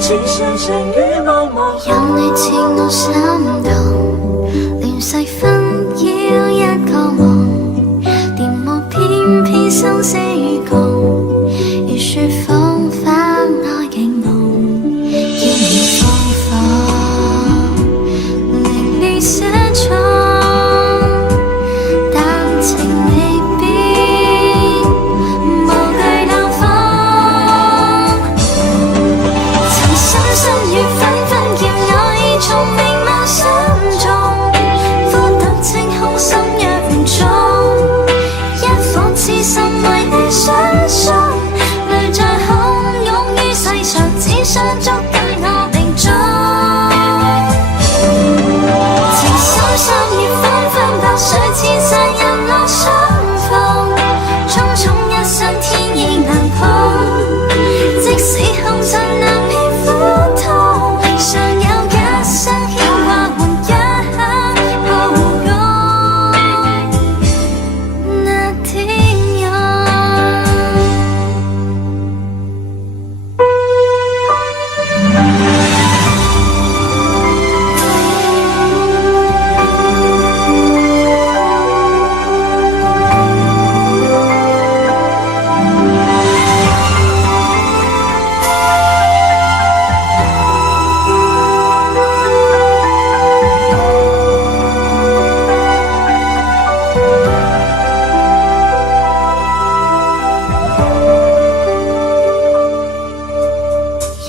情深深雨茫茫，有你似我心動，亂世紛擾一個夢，電幕偏偏生死與共，如雪風花愛景濃，煙雨風火，凌亂寫錯，但情未變，無懼冷風，曾深深雨紛紛叫我已從明眸心中，枯淡清空心若唔中，一顆痴心為你相送，淚在洶湧於世上，只想捉緊我命中。情深深雨紛紛，白水千山人落相逢，匆匆一生天意難碰，即使紅塵難免苦痛，尚有一生牽掛換一刻抱擁那天陽。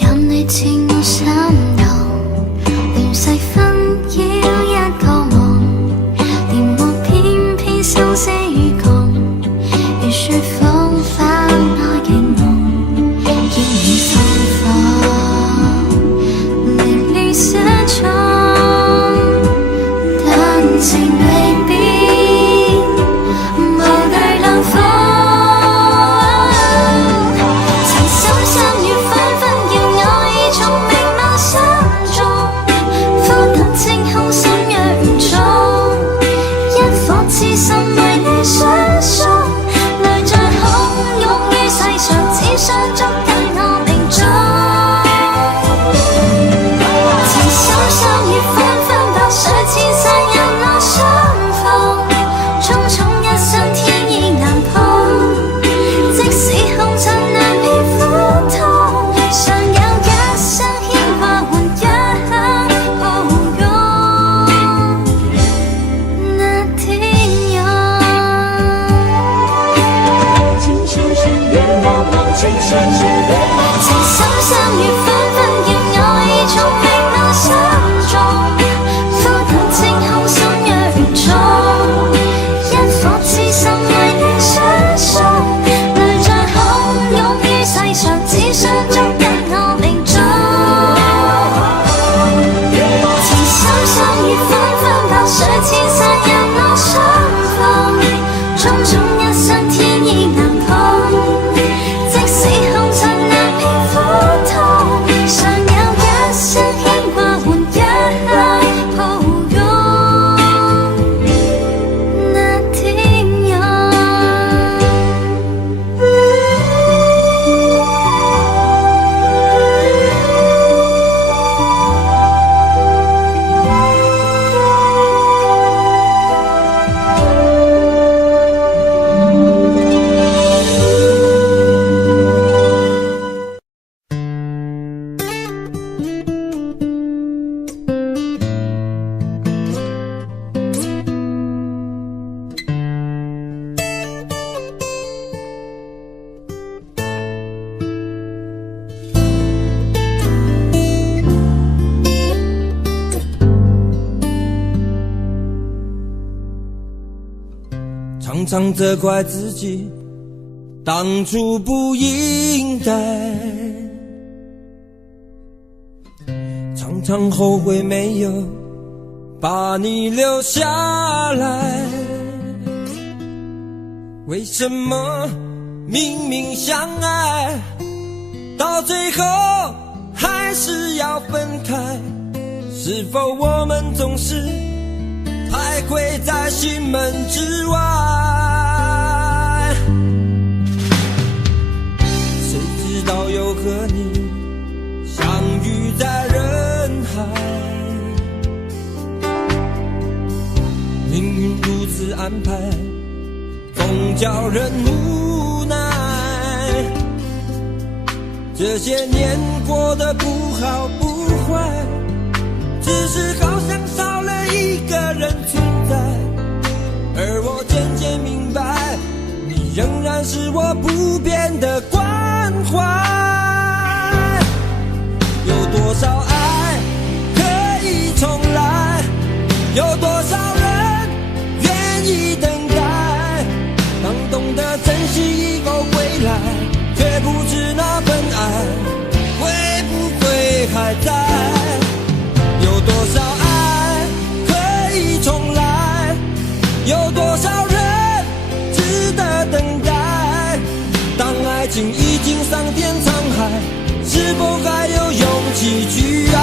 有你似我心動，亂世紛擾一個夢，電幕偏偏生死與共，如雪風花愛景濃，煙雨風火，凌亂寫錯，但情未變，無懼冷風。曾深深雨紛紛，叫我已從明眸心中，枯淡清空心若唔中，一顆痴心為你相送，淚在洶湧於世上，只想捉緊我命中。情深深雨紛紛，白水千山人落相逢，匆匆一生天意難碰，即使紅塵難免苦痛，尚有一生牽掛換一刻抱擁那天陽。情深深雨茫茫，情深深雨茫茫，情深深雨紛紛，叫我已從明眸心中，枯淡清空心若唔中，一顆痴心為你相送，淚在洶湧於世上，只想捉緊我命中。情深深雨紛紛，白水千山人落相逢，匆匆一生天意難碰，即使紅塵難免苦痛，尚有一生牽掛換一刻抱擁那天陽。常常责怪自己当初不应该，常常后悔没有把你留下来。为什么明明相爱，到最后还是要分开？是否我们总是徘徊在心门之外？谁知道又和你相遇在人海，命运如此安排，总叫人无奈。这些年过得不好不坏，只是好像少了一个人存在。而我渐渐明白，你仍然是我不变的关怀。有多少爱可以重来，有多少人愿意等待。当懂得珍惜以后归来，却不知那份爱会不会还在。有多少爱可以重来，有多少人值得等待。当爱情已经桑田沧海，是否还有勇气去爱？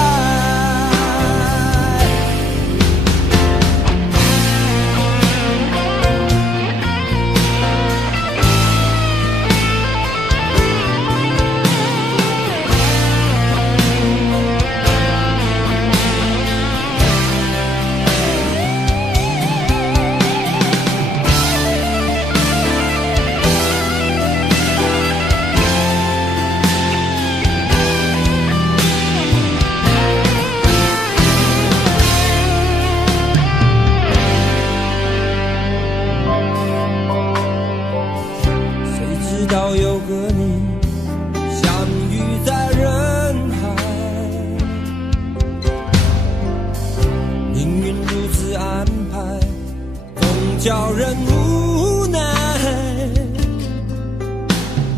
叫人无奈，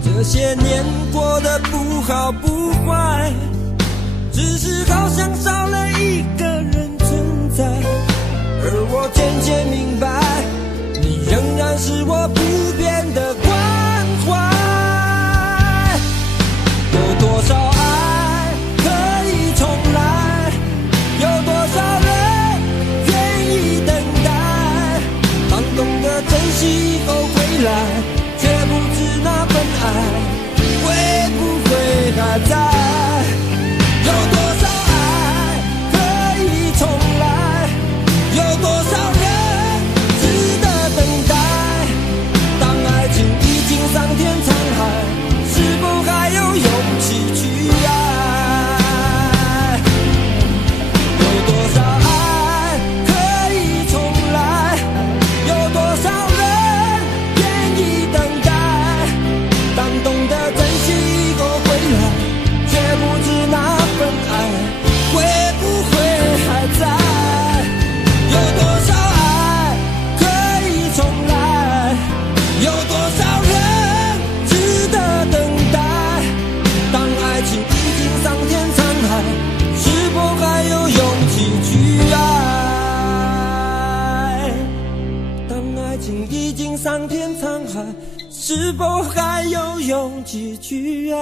这些年过得不好不坏，只是好像少了一个人存在。而我渐渐明白，你仍然是我不变的关怀。有多少爱可以重来，有多少人愿意等待。当懂得珍惜以后回来，却不知那份爱会不会还在。有多少爱可以重来，有多少人值得等待。当爱情已经桑田沧海，是否还有勇气去爱？有多少爱可以重来，有多少人愿意等待。当懂得珍惜以后回来，却不知那份爱会不会还在。有多少爱可以重来，有多少人值得等待。当爱情已经桑田沧海，是否还有勇气去爱？当爱情已经桑田沧海，是否还有勇气去爱？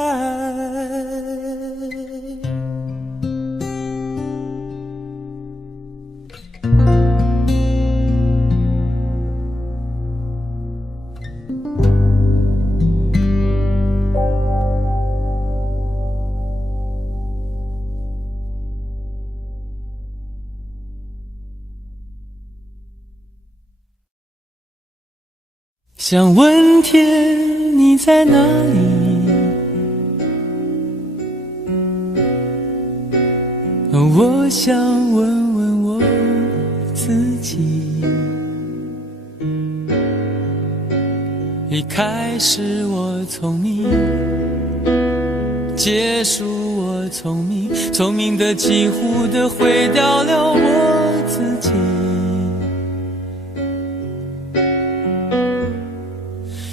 想问天你在哪里，我想问问我自己。一开始我聪明，结束我聪明，聪明的几乎的毁掉了我自己。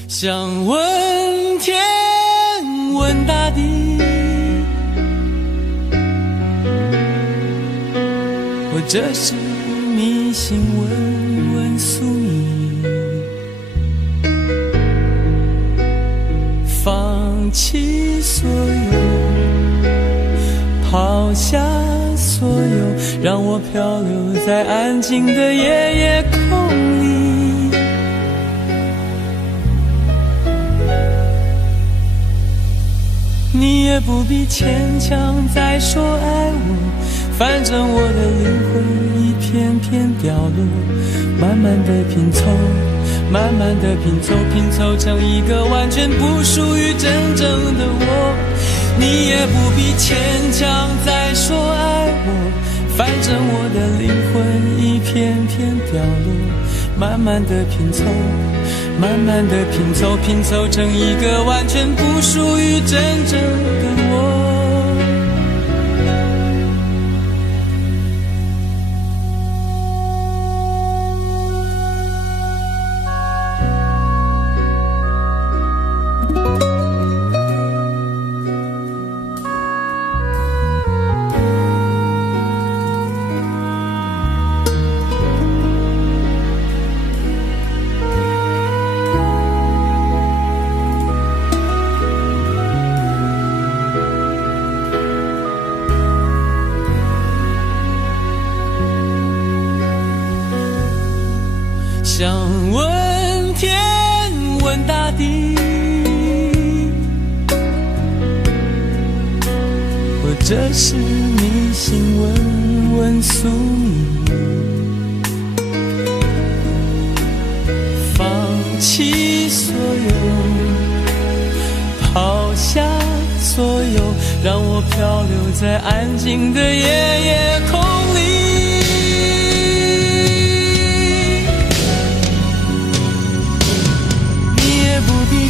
想问天问大地，或者是迷信问问宿命，放弃所有，抛下所有，让我漂流在安静的夜夜空里。你你也不必牵强再说爱我，反正我的灵魂一片片掉落，慢慢的拼凑，慢慢的拼凑，拼凑成一个完全不属于真正的我。你也不必牵强再说爱我，反正我的灵魂一片片掉落，慢慢的拼凑，慢慢的拼凑，拼凑成一个完全不属于真正的我。想问天问大地，或者是迷信问问宿命，放弃所有，抛下所有，让我漂流在安静的夜空里。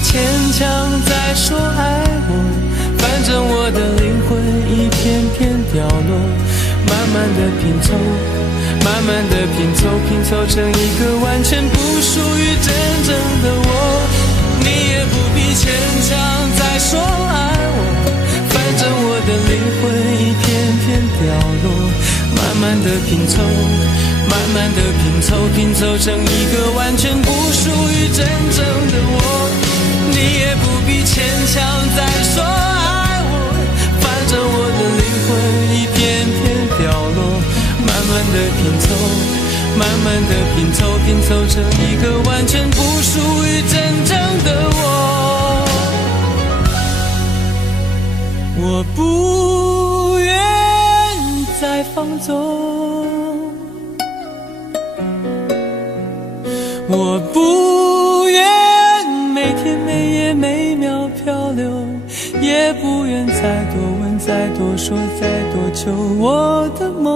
牵强再说爱我，反正我的灵魂一片片掉落，慢慢的拼凑，慢慢的拼凑，拼凑成一个完全不属于真正的我。你也不必牵强再说爱我，反正我的灵魂一片片掉落，慢慢的拼凑，慢慢的拼凑，拼凑成一个完全不属于真正的我。你也不必牵强再说爱我，反正我的灵魂一片片掉落，慢慢的拼凑，慢慢的拼凑，拼凑成一个完全不属于真正的我。我不愿再放纵，我不愿每天每夜每秒漂流，也不愿再多问再多说再多求我的梦。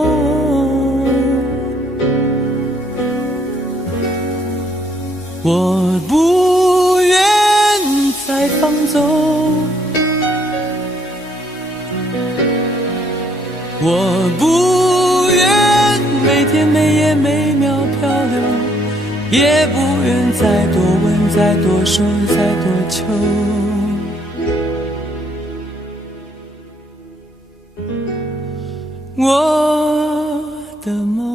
我不愿再放纵，我不愿每天每夜每秒漂流，也不愿再多问再多说再多求我的梦。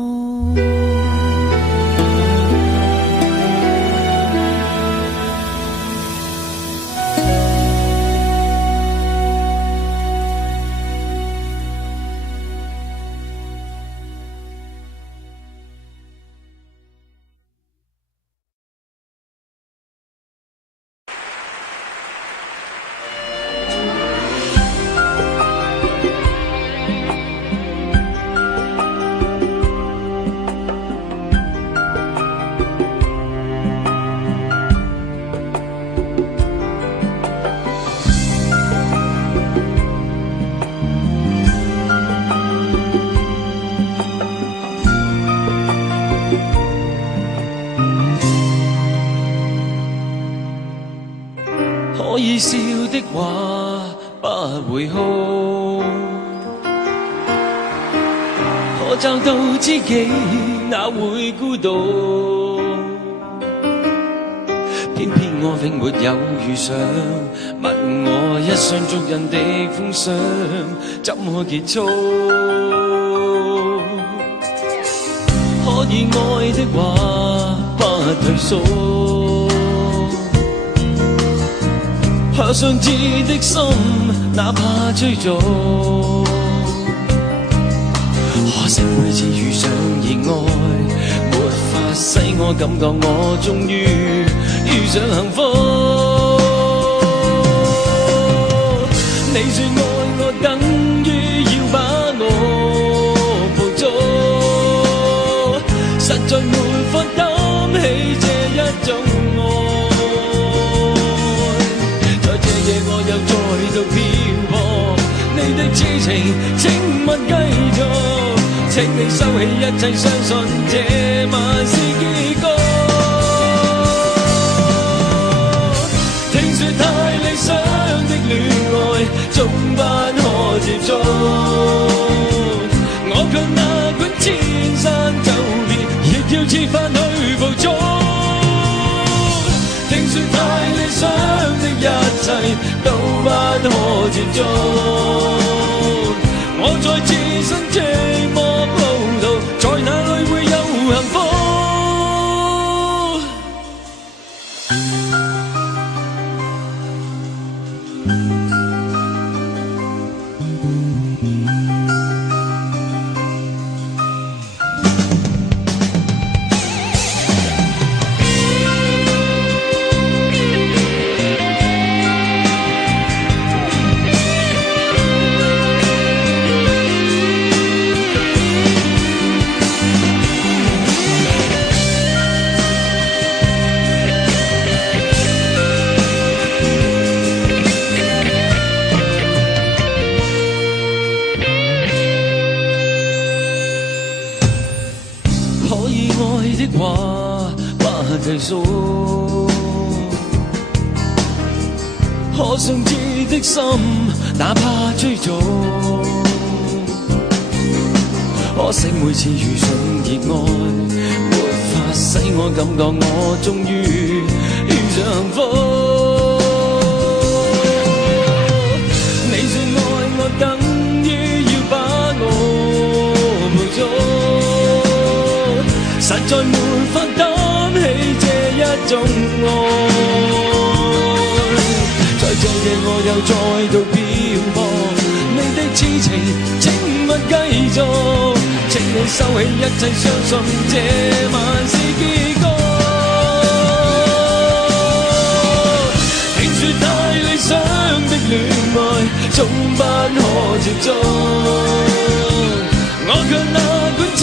可以笑的話不會哭，可找到知己哪會孤獨？偏偏我永沒有遇上，問我一雙足印的風霜怎麼結束？可以愛的話不退縮，怕相知的心，哪怕追逐。可惜每次遇上意外，沒法使我感覺我終於遇上幸福。你說愛我等於要把我捕捉，實在沒法擔起這一種愛。在這夜我又再度漂泊，你的痴情請勿繼續，請你收起一切，相信這晚是結局。聽說太理想的戀愛總不可接觸，我卻哪管千山走遍，亦要設法去捕捉。聽說太理想的一切都不可接觸，我在自身寂寞路途，在哪裏會有幸福？計數，可想知的心，哪怕追逐。可惜每次遇上熱愛，沒法使我感覺我終於遇上幸福。你說愛我等於要把我捕捉，實在沒法擔起這一種愛，在這夜我又再度漂泊，你的痴情請勿繼續，請你收起一切，相信這晚是結局。聽說太理想的戀愛總不可接觸，我卻哪管千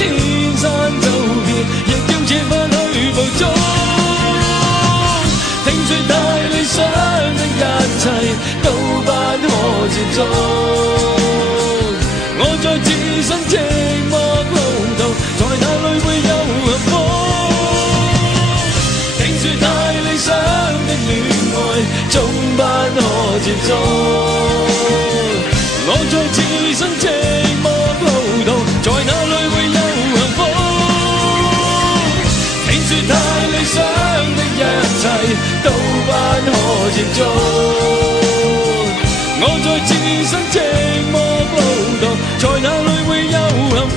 山走遍，亦要設法去捕捉。聽說太理想的一切都不可接觸，我在自身寂寞路途，在哪裏會有幸福？聽說太理想的戀愛總不可接觸，我在自身寂寞路途，在哪裏會有幸福？聽說太理想的一切都不可接觸，我在自身寂寞路途，在哪裏會有幸福？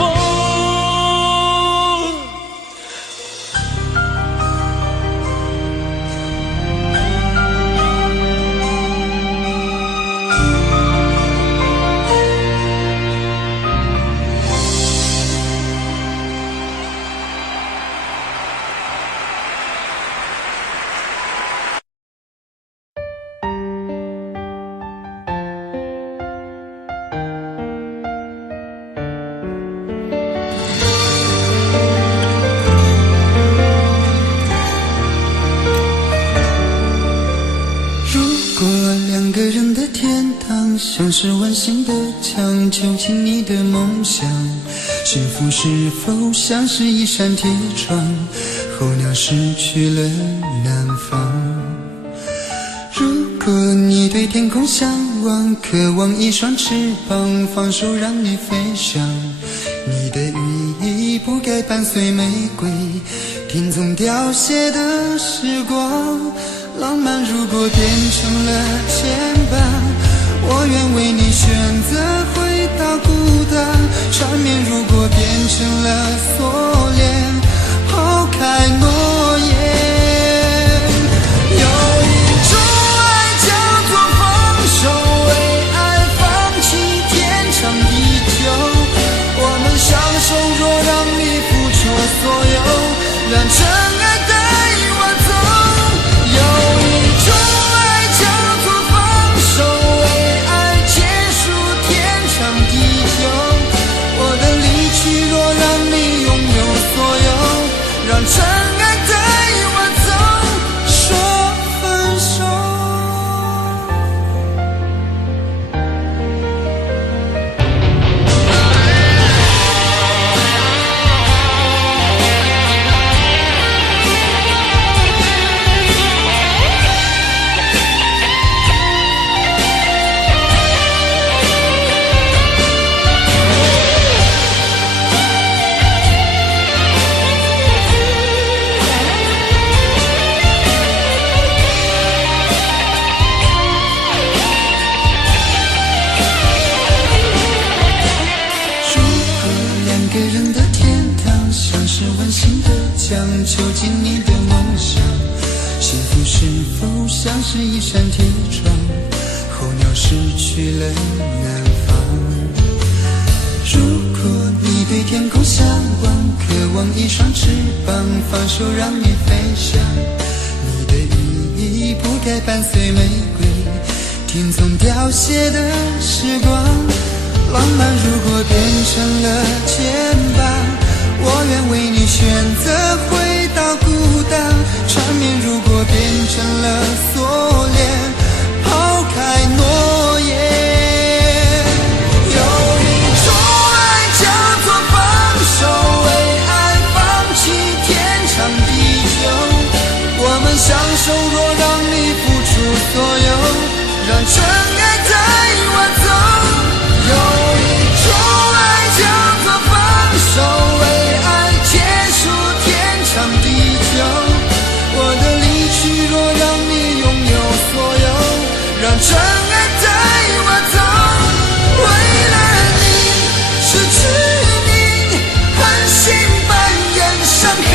像是温馨的墙，囚禁你的梦想。幸福是否像是一扇铁窗，候鸟失去了南方。如果你对天空向往，渴望一双翅膀，放手让你飞翔。你的羽翼不该伴随玫瑰，听从凋谢的时光。浪漫如果变成了牵绊，我愿为你选择回到孤单，缠绵如果变成了锁链，抛开诺言。有一种爱叫做放手，为爱放弃天长地久。我们相守，若让你付出所有，让真爱带我走。有一种爱叫做放手，为爱坚囚禁你的梦想，幸福是否像是一扇铁窗，候鸟失去了南方。如果你对天空向往，渴望一双翅膀，放手让你飞翔，你的羽翼不该伴随玫瑰听从凋谢的时光。浪漫如果变成了肩膀，我愿为你选择回到孤岛。缠绵如果变成了锁链，抛开诺言。有一种爱叫做放手，为爱放弃天长地久。我们相守，若让你付出所有，让真爱带我走。有一种爱叫做放手，为爱结束天长地久。我的离去若让你拥有所有，让真爱带我走。为了你失去你，狠心扮演伤害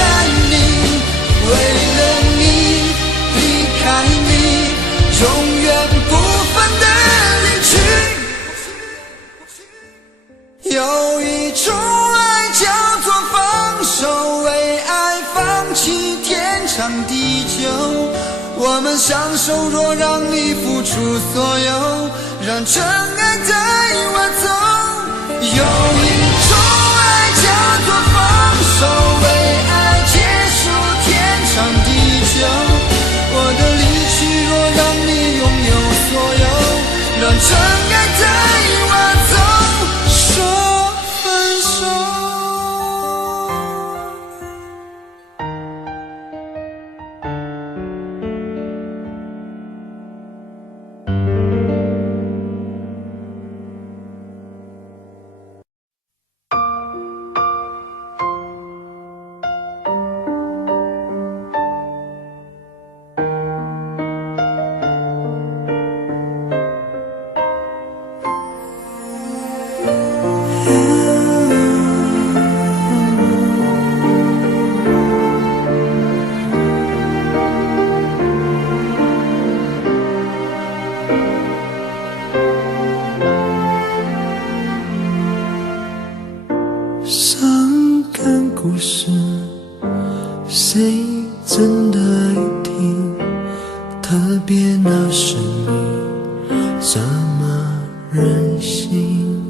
你，为了你离开你，永远不分的离去。有一种爱叫做放手，为爱放弃天长地久。我们相守，若让你付出所有，让真爱带我走。有一种爱叫做放手，为爱结束天长地久。我的离去若让你拥有所有，让真爱带我走。说分手。伤感故事，谁真的爱听？特别那是你这么任性。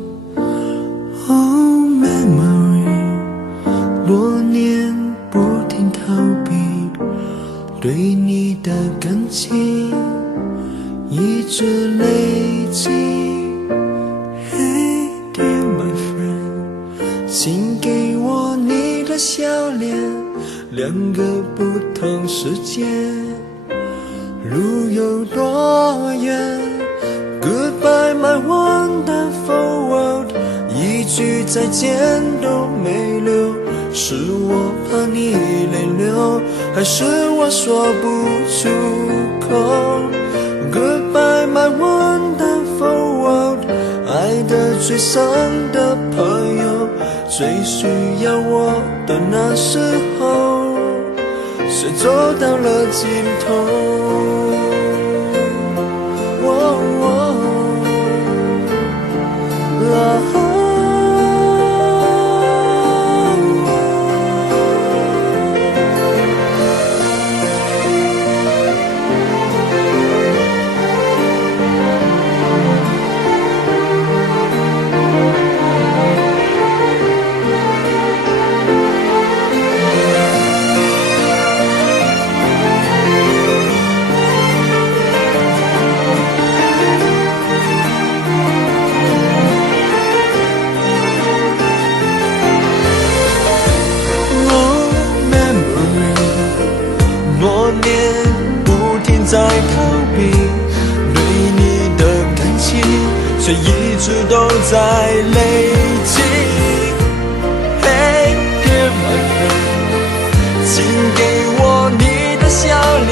Oh memory， 多年不停逃避，对你的感情一直累积。Hey dear my friend，请给我你的笑脸，两个不同世界，路有多远 ？Goodbye my wonderful world， 一句再见都没留，是我怕你泪流，还是我说不出口 ？Goodbye my wonderful world， 爱得最深的朋友。最需要我的那时候，谁走到了尽头？在逃避对你的感情，却一直都在累积。Hey dear my friend， 请给我你的笑脸，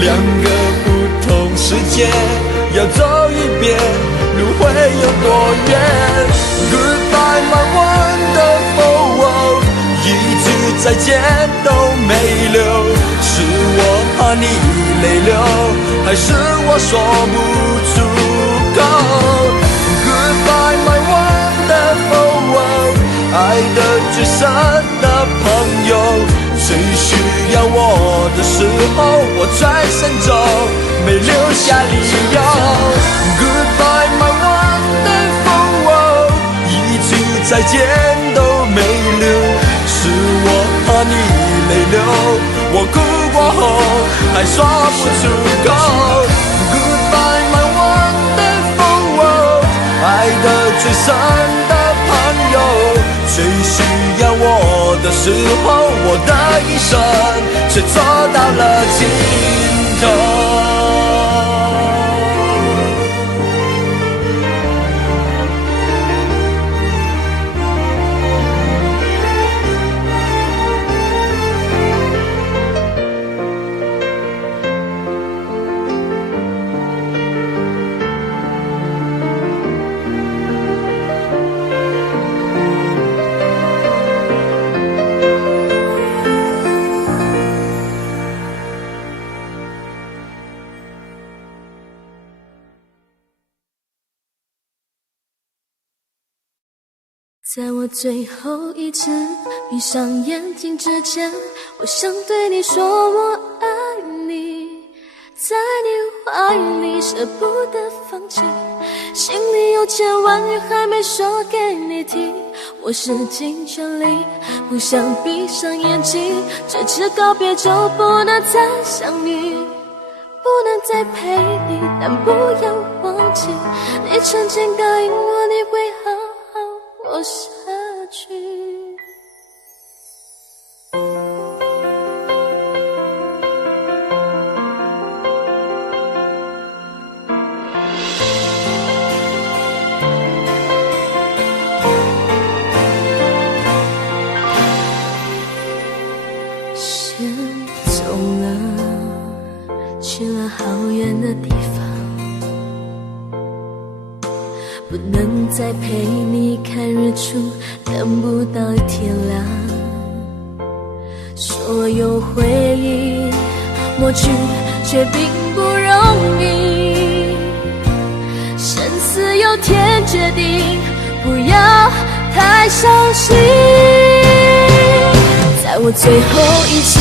两个不同世界要走一遍，路会有多远 ？Goodbye my wonderful world， 一句再见都没泪流，还是我说不出口。 Goodbye my wonderful world， 爱的最深的朋友，最需要我的时候，我转身走，没留下理由。Goodbye my wonderful world， 一句再见都没留，是我怕你泪流，我哭过后还说不出口。Goodbye my wonderful world， 爱的最深的朋友，最需要我的时候，我的一生却走到了尽头。在我最后一次闭上眼睛之前，我想对你说我爱你，在你怀里舍不得放弃，心里有千万语还没说给你听，我使尽全力不想闭上眼睛，这次告别就不能再相遇，不能再陪你，但不要忘记你曾经答应我你会好好活下去。先走了，去了好远的地方，不能再陪你看日出，等不到天亮。所有回忆抹去，却并不容易。生死有天决定，不要太伤心。在我最后一次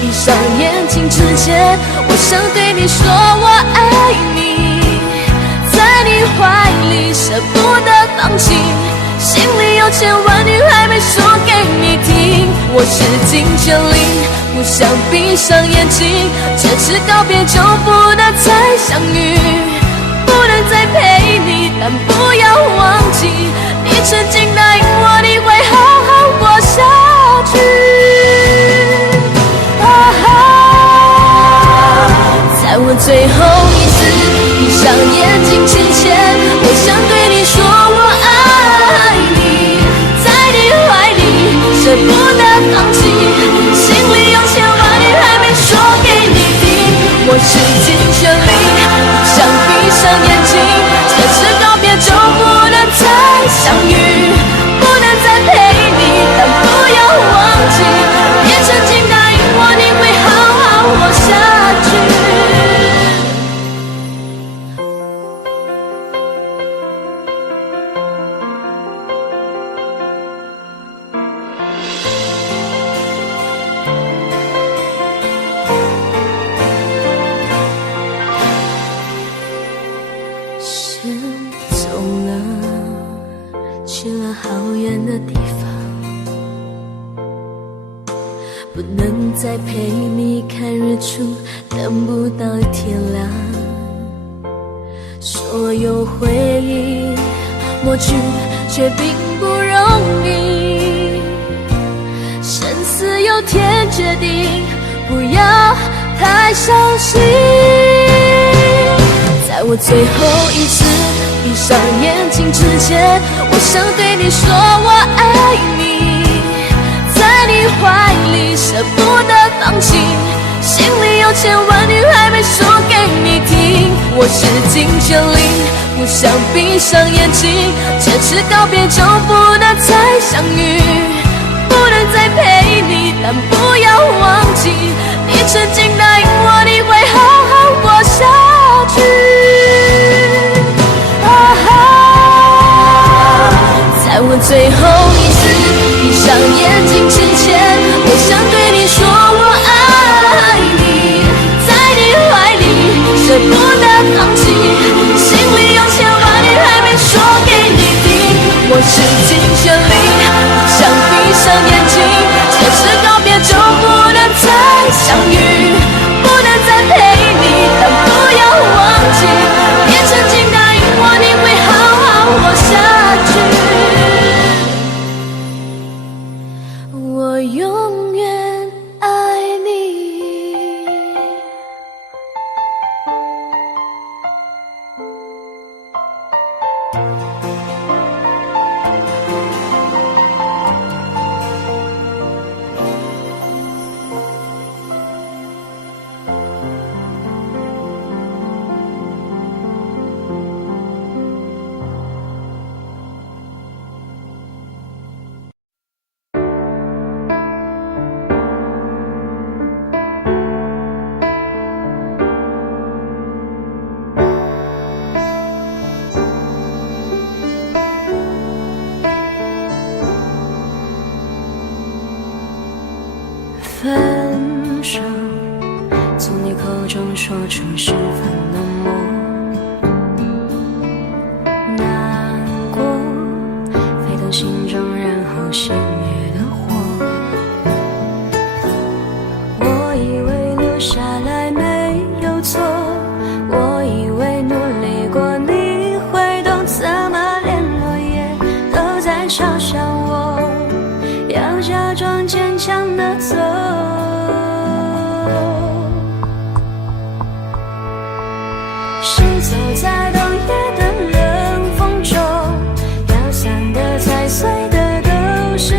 闭上眼睛之前，我想对你说我爱你，在你怀里舍不得放弃，心里有千万语还没说给你听，我使尽全力不想闭上眼睛，这次告别就不能再相遇，不能再陪你，但不要忘记你曾经答应我你会好好活下去。在我最后一次闭上眼睛之前，我想对你说我爱你，在你怀里舍不得放弃，心里有千万语还没说给你听，我使尽全力不想闭上眼睛，这次告别就不能再相遇，不能再陪你，但不要忘记你曾经答应我你会好好活下去。先走了，去了好远的地方，不能再陪你看日出，等不到天亮。所有回忆抹去，却并不容易。生死有天决定，不要太伤心。在我最后一次闭上眼睛之前，我想对你说我爱你，在你怀里舍不得放弃，心里有千万语还没说给你听，我使尽全力不想闭上眼睛，这次告别就不能再相遇，不能再陪你，但不要忘记你你曾经答应我你会好好活下去。在我最后一次闭上眼睛之前，我想对你说我爱你，在你怀里舍不得放弃，心里有千万语还没说给你听。我使尽全力，不想闭上眼睛，前世告别就不能再相遇，不能再陪你，但不要忘记，你曾经答应我你会好好活下去。我永远爱你。分手，从你口中说出十分冷漠，难过，沸腾心中，然后熄灭的火。我以为留下来没有错，我以为努力过你会懂，怎么连落叶都在嘲笑我，要假装坚强的走。谁走在冬夜的冷风中，飘散的、踩碎的都是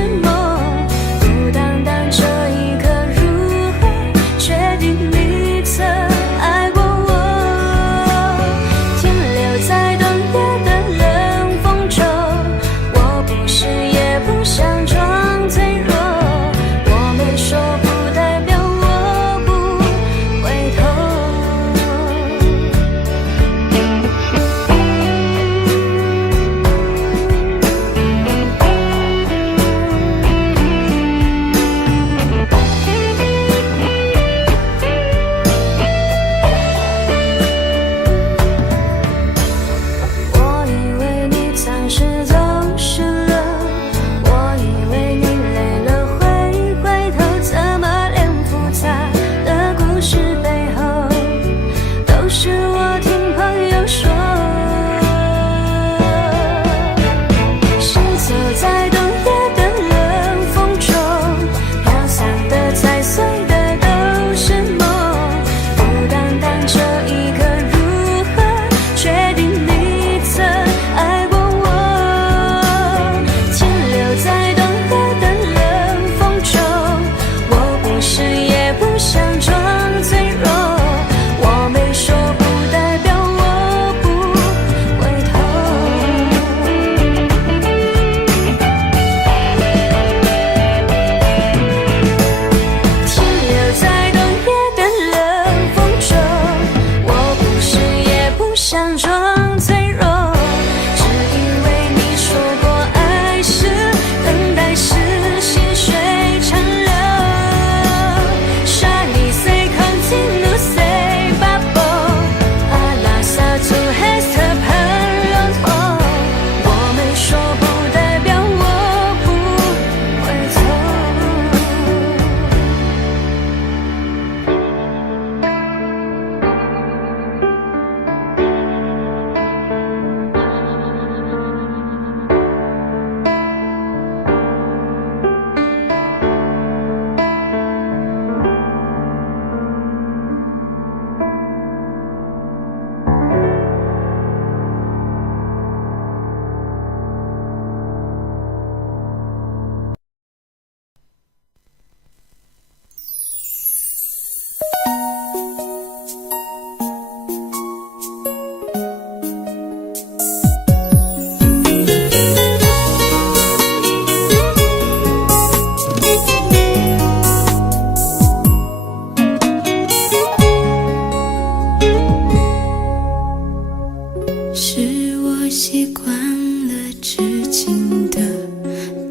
痴情的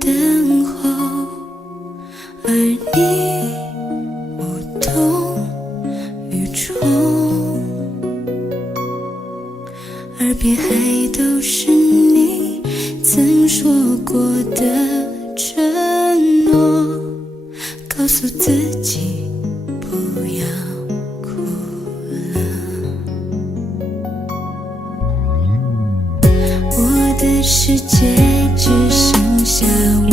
等候，而你无动于衷，耳边还都是你曾说过的承诺，告诉自己不要哭了。我的世界只剩下我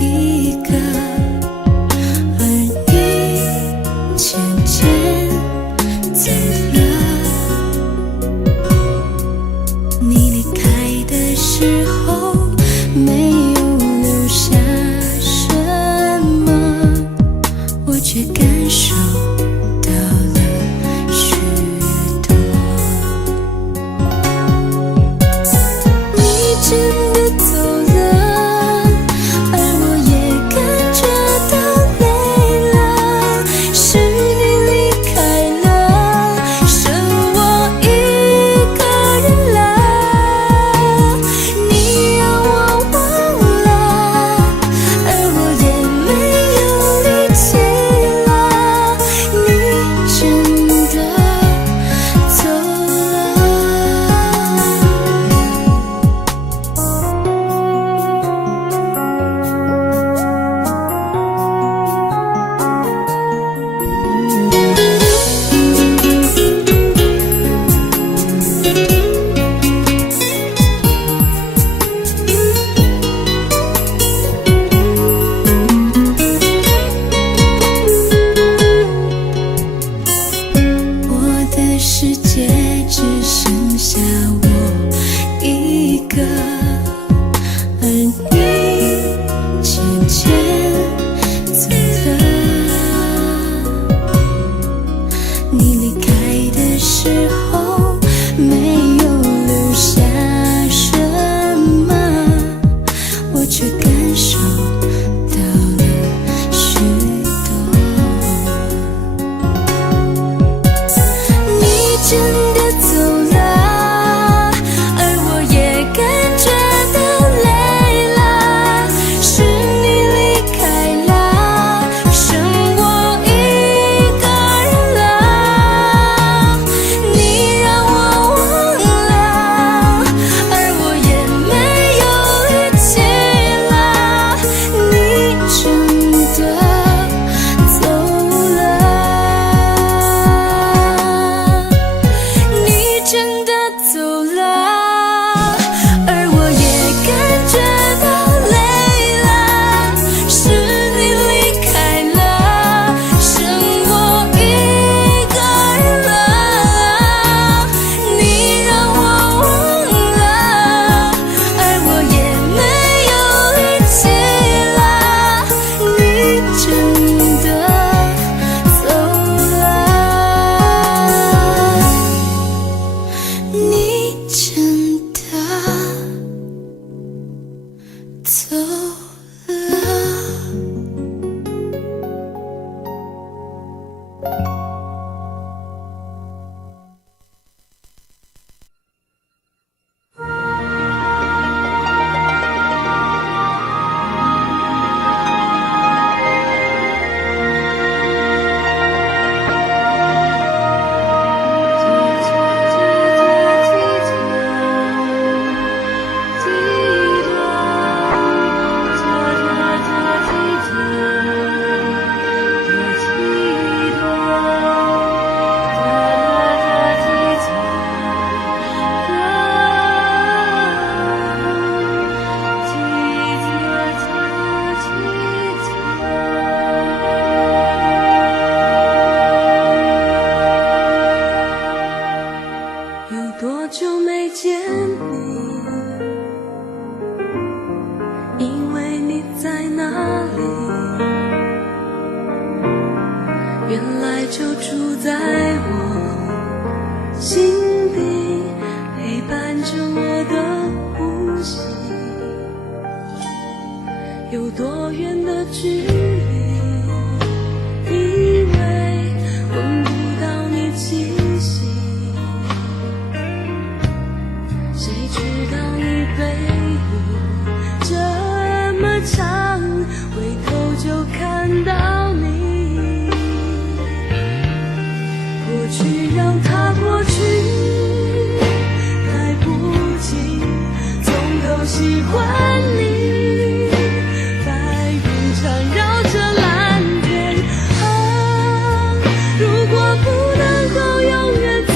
一个，而你渐渐走了。你离开的时候没有留下什么，我却感受到了许多。你真的走了，而我也感觉到累了，是你离开了，剩我一个人了。你让我忘了，而我也没有力气了，你真的走了。我的世界只剩下我一个，而你渐渐走了。你离开的时候没有留下什么，我却感受到了许多。你真的走了，而我也感觉到累了，是你离开了，剩我一个人了。你让我忘了，而我也没有力气了，你真的走了。你真的走了，而我也感觉到累了，是你离开了，剩我一个人了。你让我忘了，而我也没有力气了，你真的走了。你真的走了。有多久没见你？因为你在哪里？原来就住在我心里，陪伴着我的呼吸。有多远的距离？以为闻不到你气息，谁知道你背影里，白云缠绕着蓝天。如果不能够永远走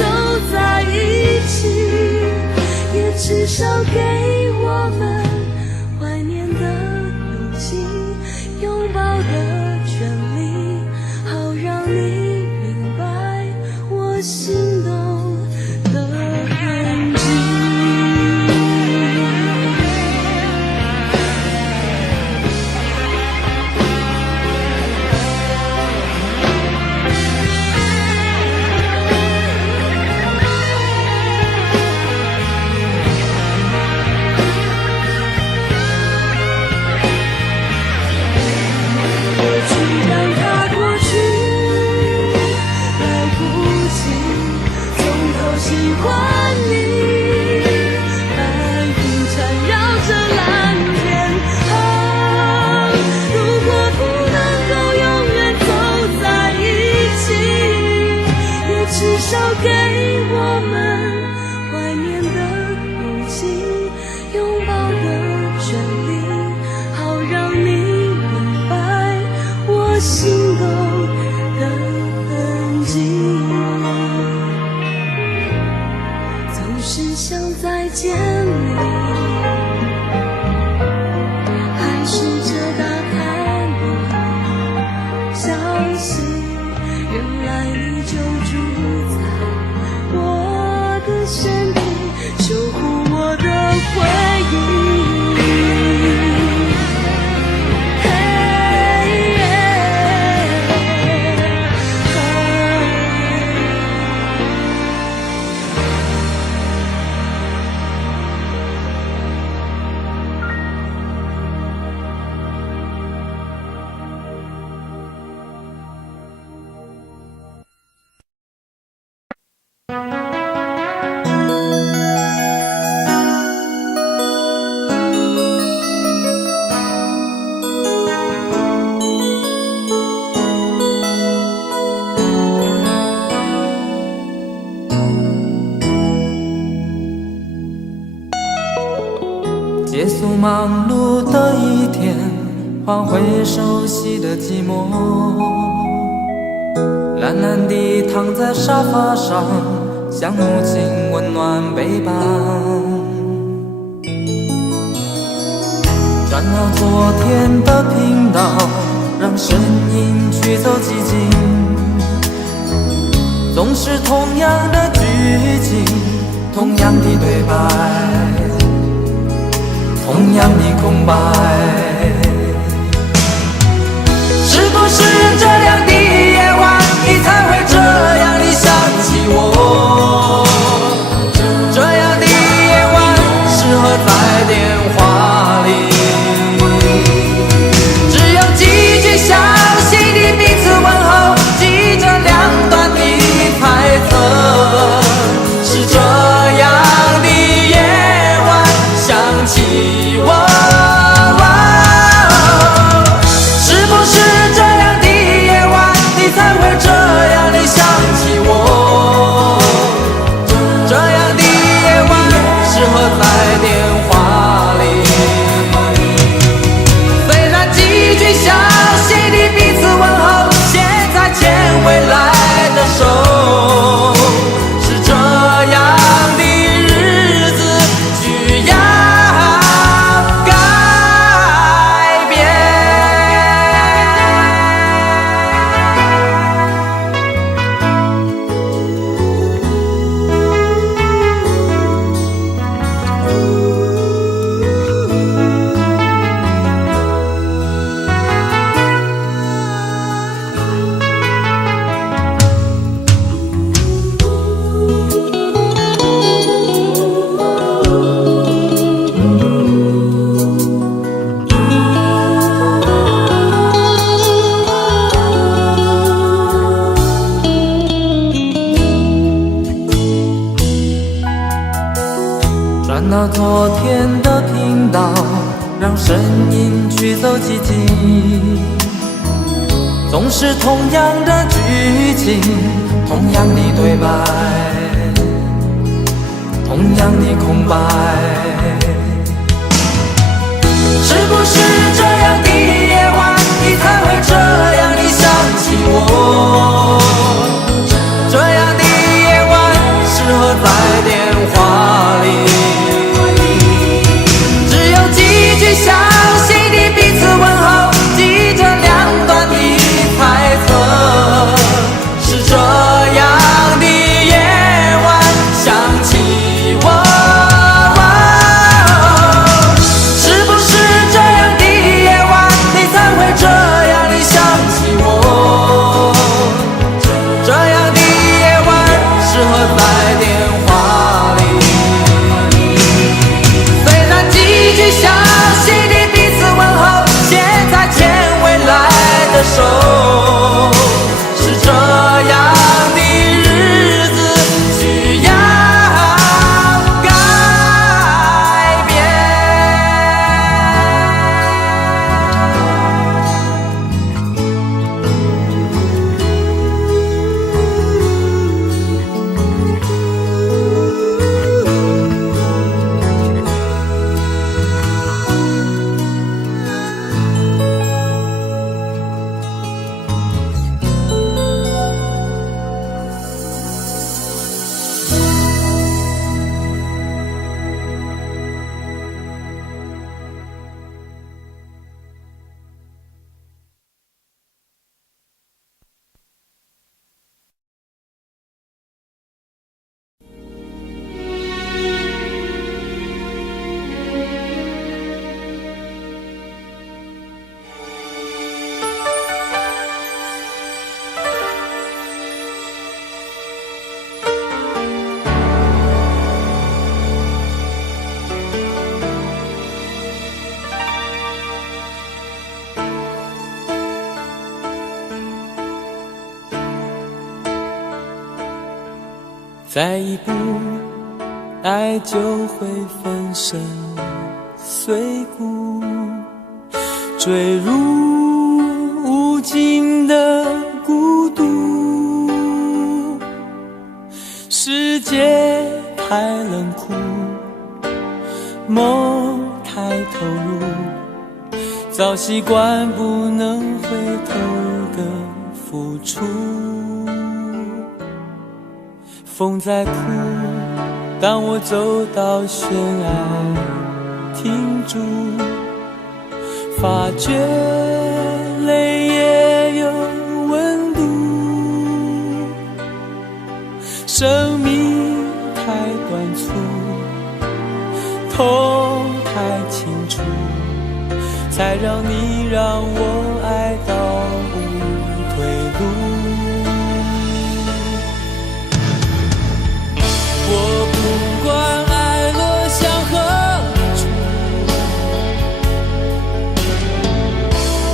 在一起，也至少给我们怀念的勇气，拥抱的权利，好让你明白我心动的痕迹。让它过去，来不及从头喜欢你。白云缠绕着蓝天，如果不能够永远走在一起，也至少给我们怀念的勇气，拥抱的权利，好让你明白我心动的痕迹。总是想再见你，还试着打开你消息，原来你就住在我的身体，守护我的回忆。结束忙碌的一天，换回熟悉的寂寞，懒懒地躺在沙发上，像母亲温暖背膀。转到昨天的频道，让声音驱走寂静，总是同样的剧情，同样的对白，同样的空白。是不是这样的夜晚，你才会这样地想起我？这样的夜晚适合在电话里，只有几句详细的彼此问候，记着两端的猜测。是这样的夜晚想起我，是不是这样的夜晚，你才会这样地想起我？这样的夜晚适合在电话里，虽然几句详细的彼此问候，现在牵未来的手，是这样的日子需要改变。转到昨天的频道，让声音驱走寂静，总是同样的剧情，同样的对白，同样的空白。不是这样的夜晚，你才会这样地想起我？这样的夜晚适合在电话里，只有几句相信的彼此问候，记着两端的猜测。是这样的夜晚想起我。手是这样的日子需要改变。再一步，爱就会粉身碎骨，坠入无尽的孤独。世界太冷酷，梦太投入，早习惯不能回头的付出。风在哭，当我走到悬崖停住，发觉泪也有温度。生命太短促，痛太清楚，才让你让我爱到无退路。我不管爱落向何处，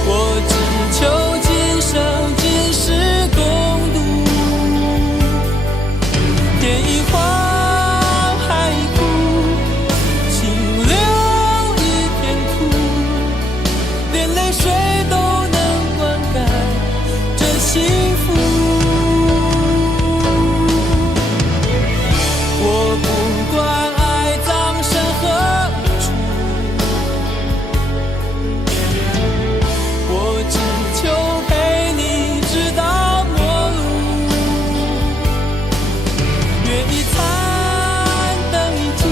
我只求今生今世共度。天一荒，海一枯，清流一片土，连泪水都能灌溉这幸福。我不管爱葬身何处，我只求陪你直到末路。月已残，灯已尽，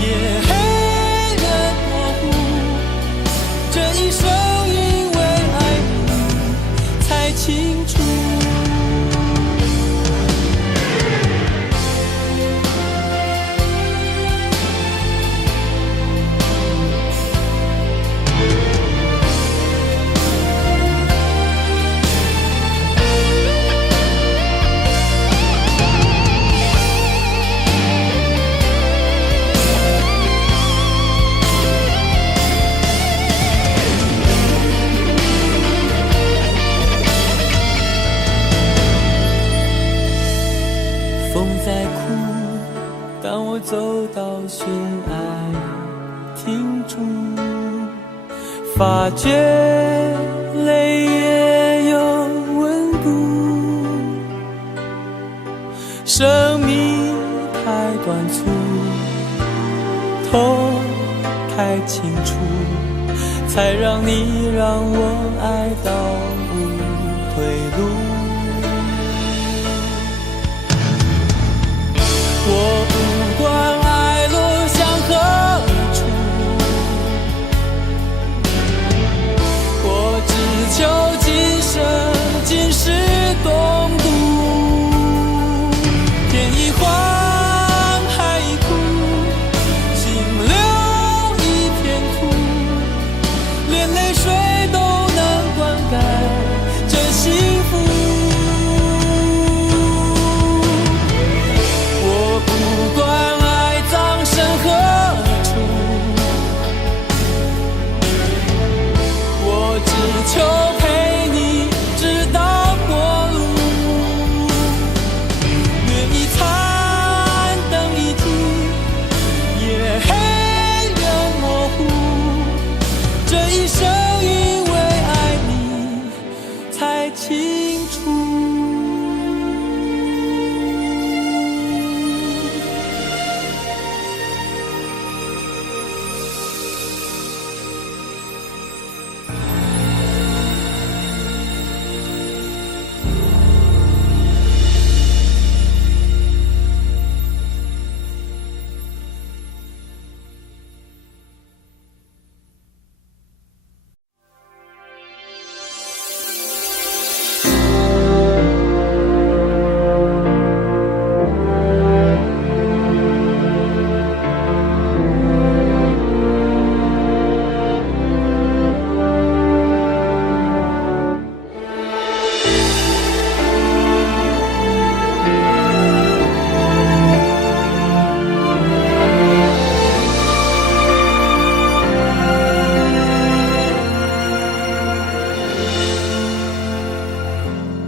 夜黑人模糊，这一生因为爱你才清楚。风在哭，当我走到悬崖停住，发觉泪也有温度。生命太短促，痛太清楚，才让你让我爱到无退路。我不管爱落向何处，我只求今生今世共度。天一荒，海一枯，心留一片土，连泪水都能灌溉这幸福。我不管爱葬身何处，我只求陪你直到末路。月一残，灯一尽，夜黑人模糊，这一生因为爱你才清楚。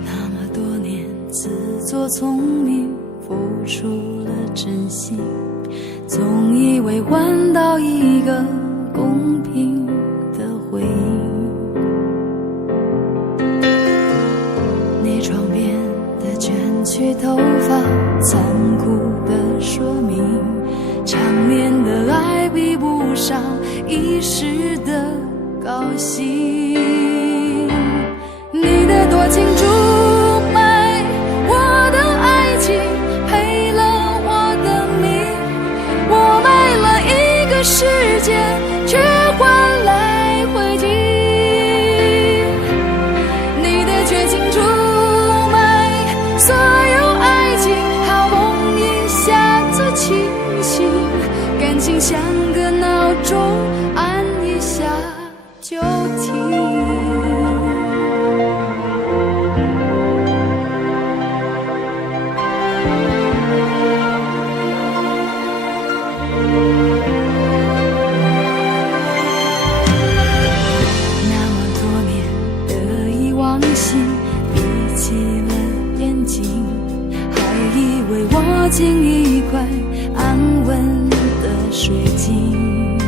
那么多年自作聪明，付出了真心，总以为换到一个公平的回应。你床边的卷曲头发，残酷的说明，长年的爱比不上一时的高兴。你的多情主卖我的爱情，赔了我的命，我卖了一个世界，却换来灰烬。你的绝情出卖所有爱情，好梦一下子清醒，感情像个闹钟，按一下就停。握紧一块安稳的水晶，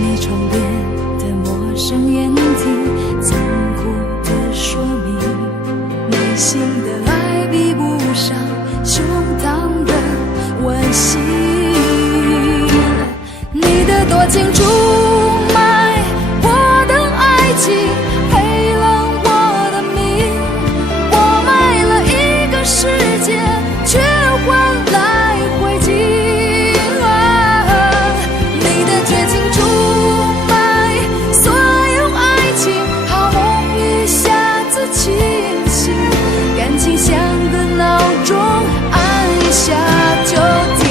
你床边的陌生眼睛，残酷的说明，内心的爱比不上胸膛的温馨。你的多情出卖我的爱情，赔了我的命，我卖了一个世界，却换来灰烬。你的绝情出卖所有爱情，好梦一下子清醒，感情像个闹钟，按一下就停。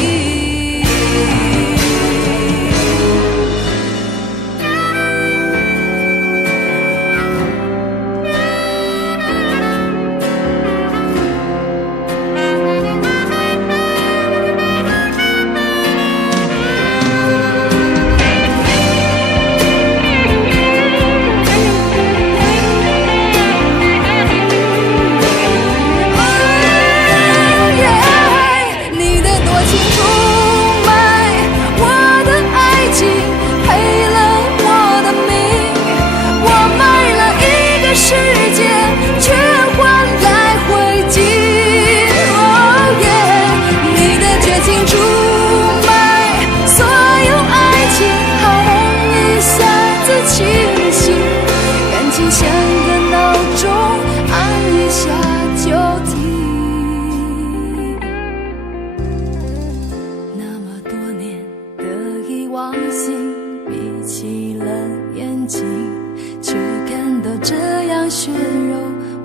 血肉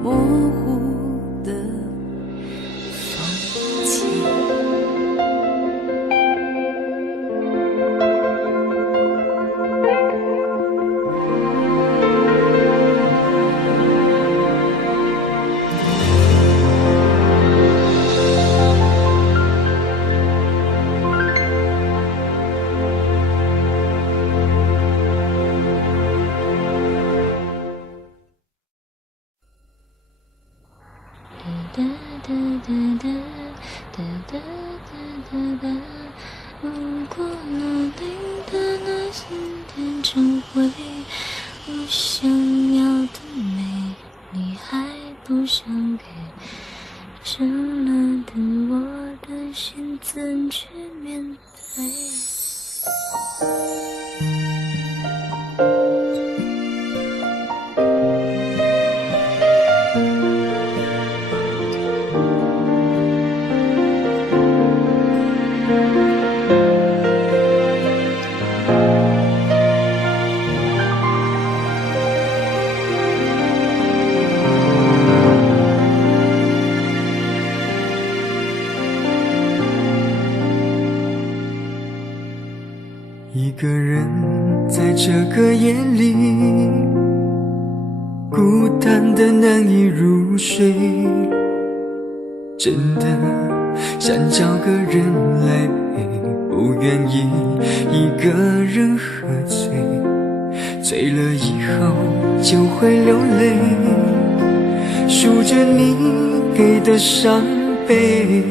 模糊的风景。如果努力的那些天成灰，我想要的美，你还不想给，伤了的我的心怎去面对？一个人在这个夜里，孤单的难以入睡，真的想找个人来陪，不愿意一个人喝醉，醉了以后就会流泪，数着你给的伤悲，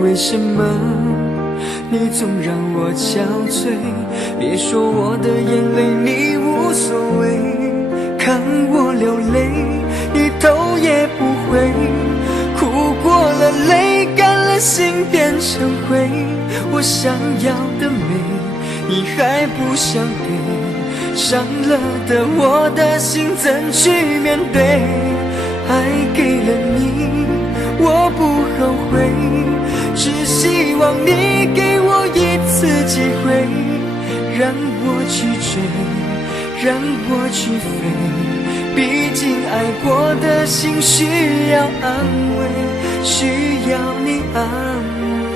为什么你总让我憔悴？别说我的眼泪你无所谓，看我流泪你头也不回，哭过了泪干了心变成灰，我想要的美你还不想给，伤了的我的心怎去面对？爱给了你我不后悔，只希望你给我一次机会，让我去追，让我去飞，毕竟爱过的心需要安慰，需要你安慰。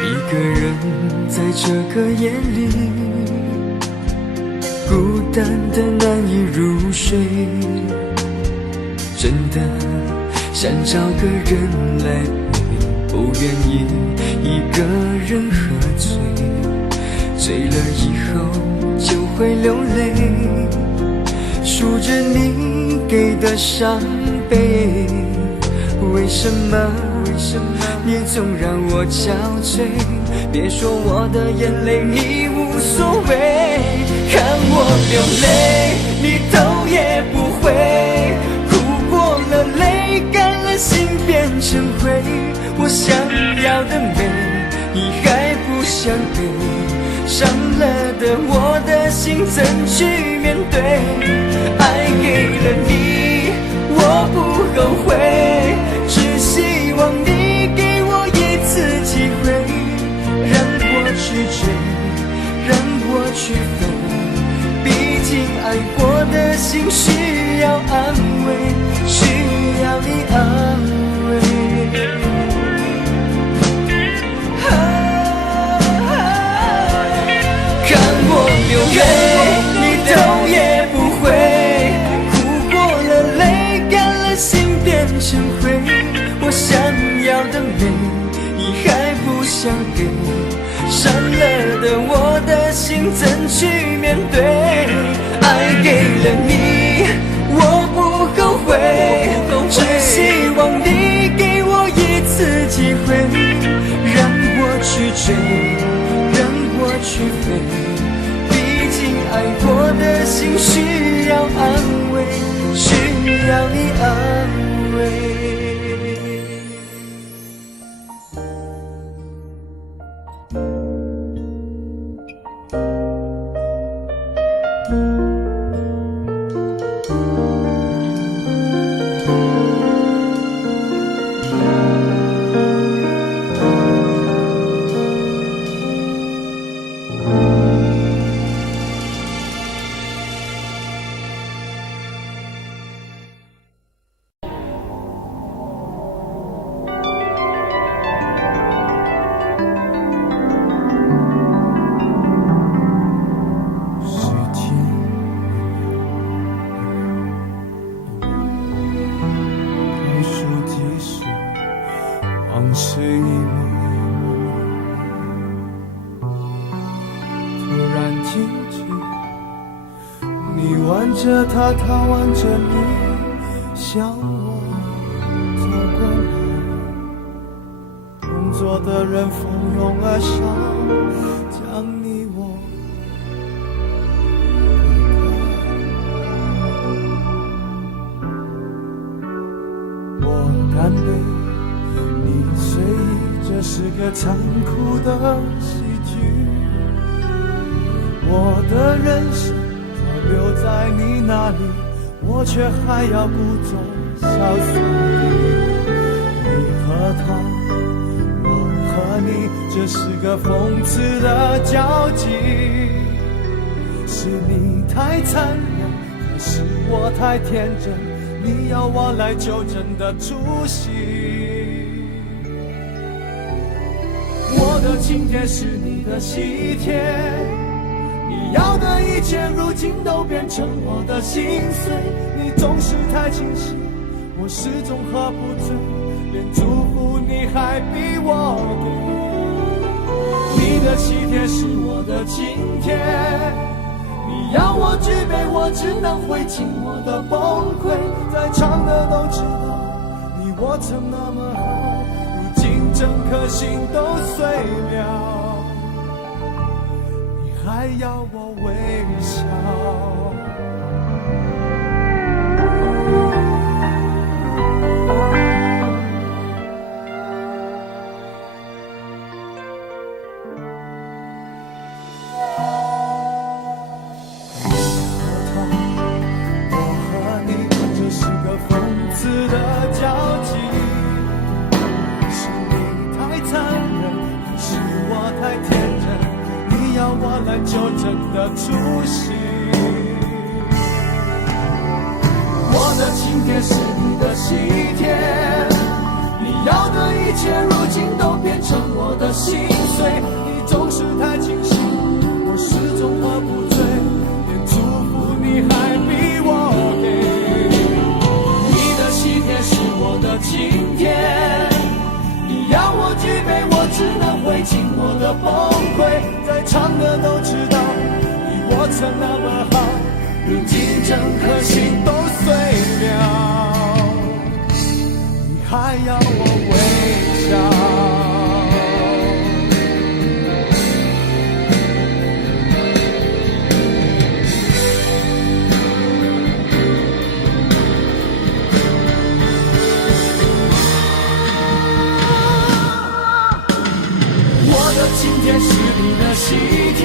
一个人在这个夜里，孤单的难以入睡，真的想找个人来陪，不愿意一个人喝醉，醉了以后就会流泪，数着你给的伤悲，为什么你总让我憔悴？别说我的眼泪你无所谓，看我流泪你头也不回，哭过了泪干了心变成灰，我想要的美你还不想给，伤了的我的心怎去面对？爱给了你我不后悔，只希望你给我一次机会，让我去追，让我去飞，毕竟爱过的心需要安慰，需要你安慰。看我流泪你头也不回，哭过了泪干了心变成灰，我想要的美你还不想给，伤了的我的心怎去面对？爱给了你我不后悔，只希望你给我一心需要安慰，需要你安慰。往事一幕突然静止，你挽着他，他挽着你，向我走过来，同桌的人蜂拥而上，将你我推开。我干杯，你随意，这是个残酷的喜剧。我的人生早留在你那里，我却还要故作潇洒地。你和他，我和你，这是个讽刺的交集。是你太残忍，还是我太天真？你要我来纠正的出息。我的请帖是你的喜帖，你要的一切如今都变成我的心碎。你总是太清醒，我始终喝不醉，连祝福你还逼我给。你的喜帖是我的请帖，你要我举杯，我只能会尽我的崩溃。在场的都知道，你我曾那么好，如今整颗心都碎了，你还要我微笑。来纠正的出息。我的请帖是你的喜帖，你要的一切如今都变成我的心碎。你总是太清醒，我始终喝不醉，连祝福你还逼我给。你的喜帖是我的请帖，你要我举杯，我只能会尽我的崩溃。在场的都知道，你我曾那么好，如今整颗心都碎了，你还要我微笑。今天是你的喜帖，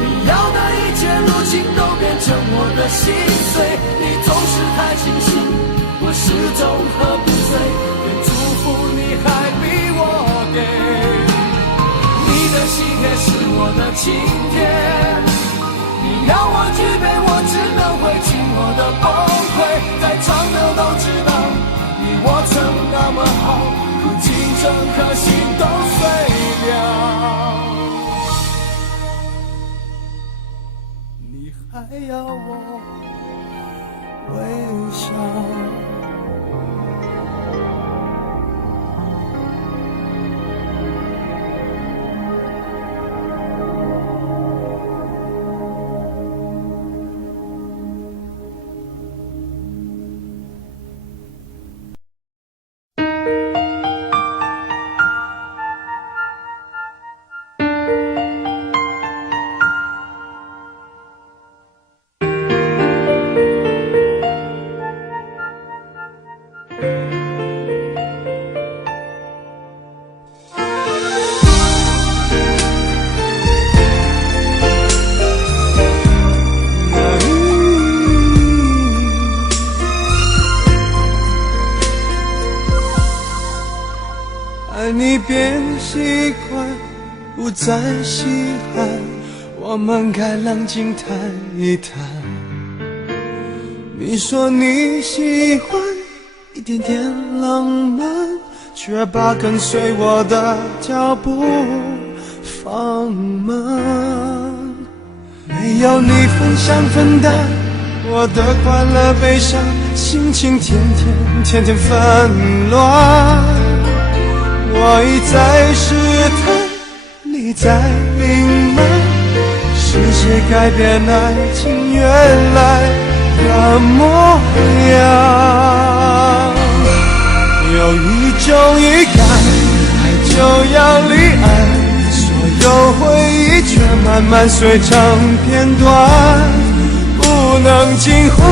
你要的一切如今都变成我的心碎。你总是太清醒，我始终喝不醉，连祝福你还逼我给。你的喜帖是我的请帖，你要我举杯，我只能会尽我的崩溃。在场的都知道，你我曾那么好，如今整颗心都碎。你还要我微笑。你变习惯，不再稀罕，我们该冷静谈一谈。你说你喜欢一点点浪漫，却把跟随我的脚步放慢。没有你分享分担我的快乐悲伤，心情天天纷乱。我一再试探，你在隐瞒，是谁改变爱情原来的模样？有一种预感，爱就要离岸，所有回忆却慢慢碎成片段，不能尽欢，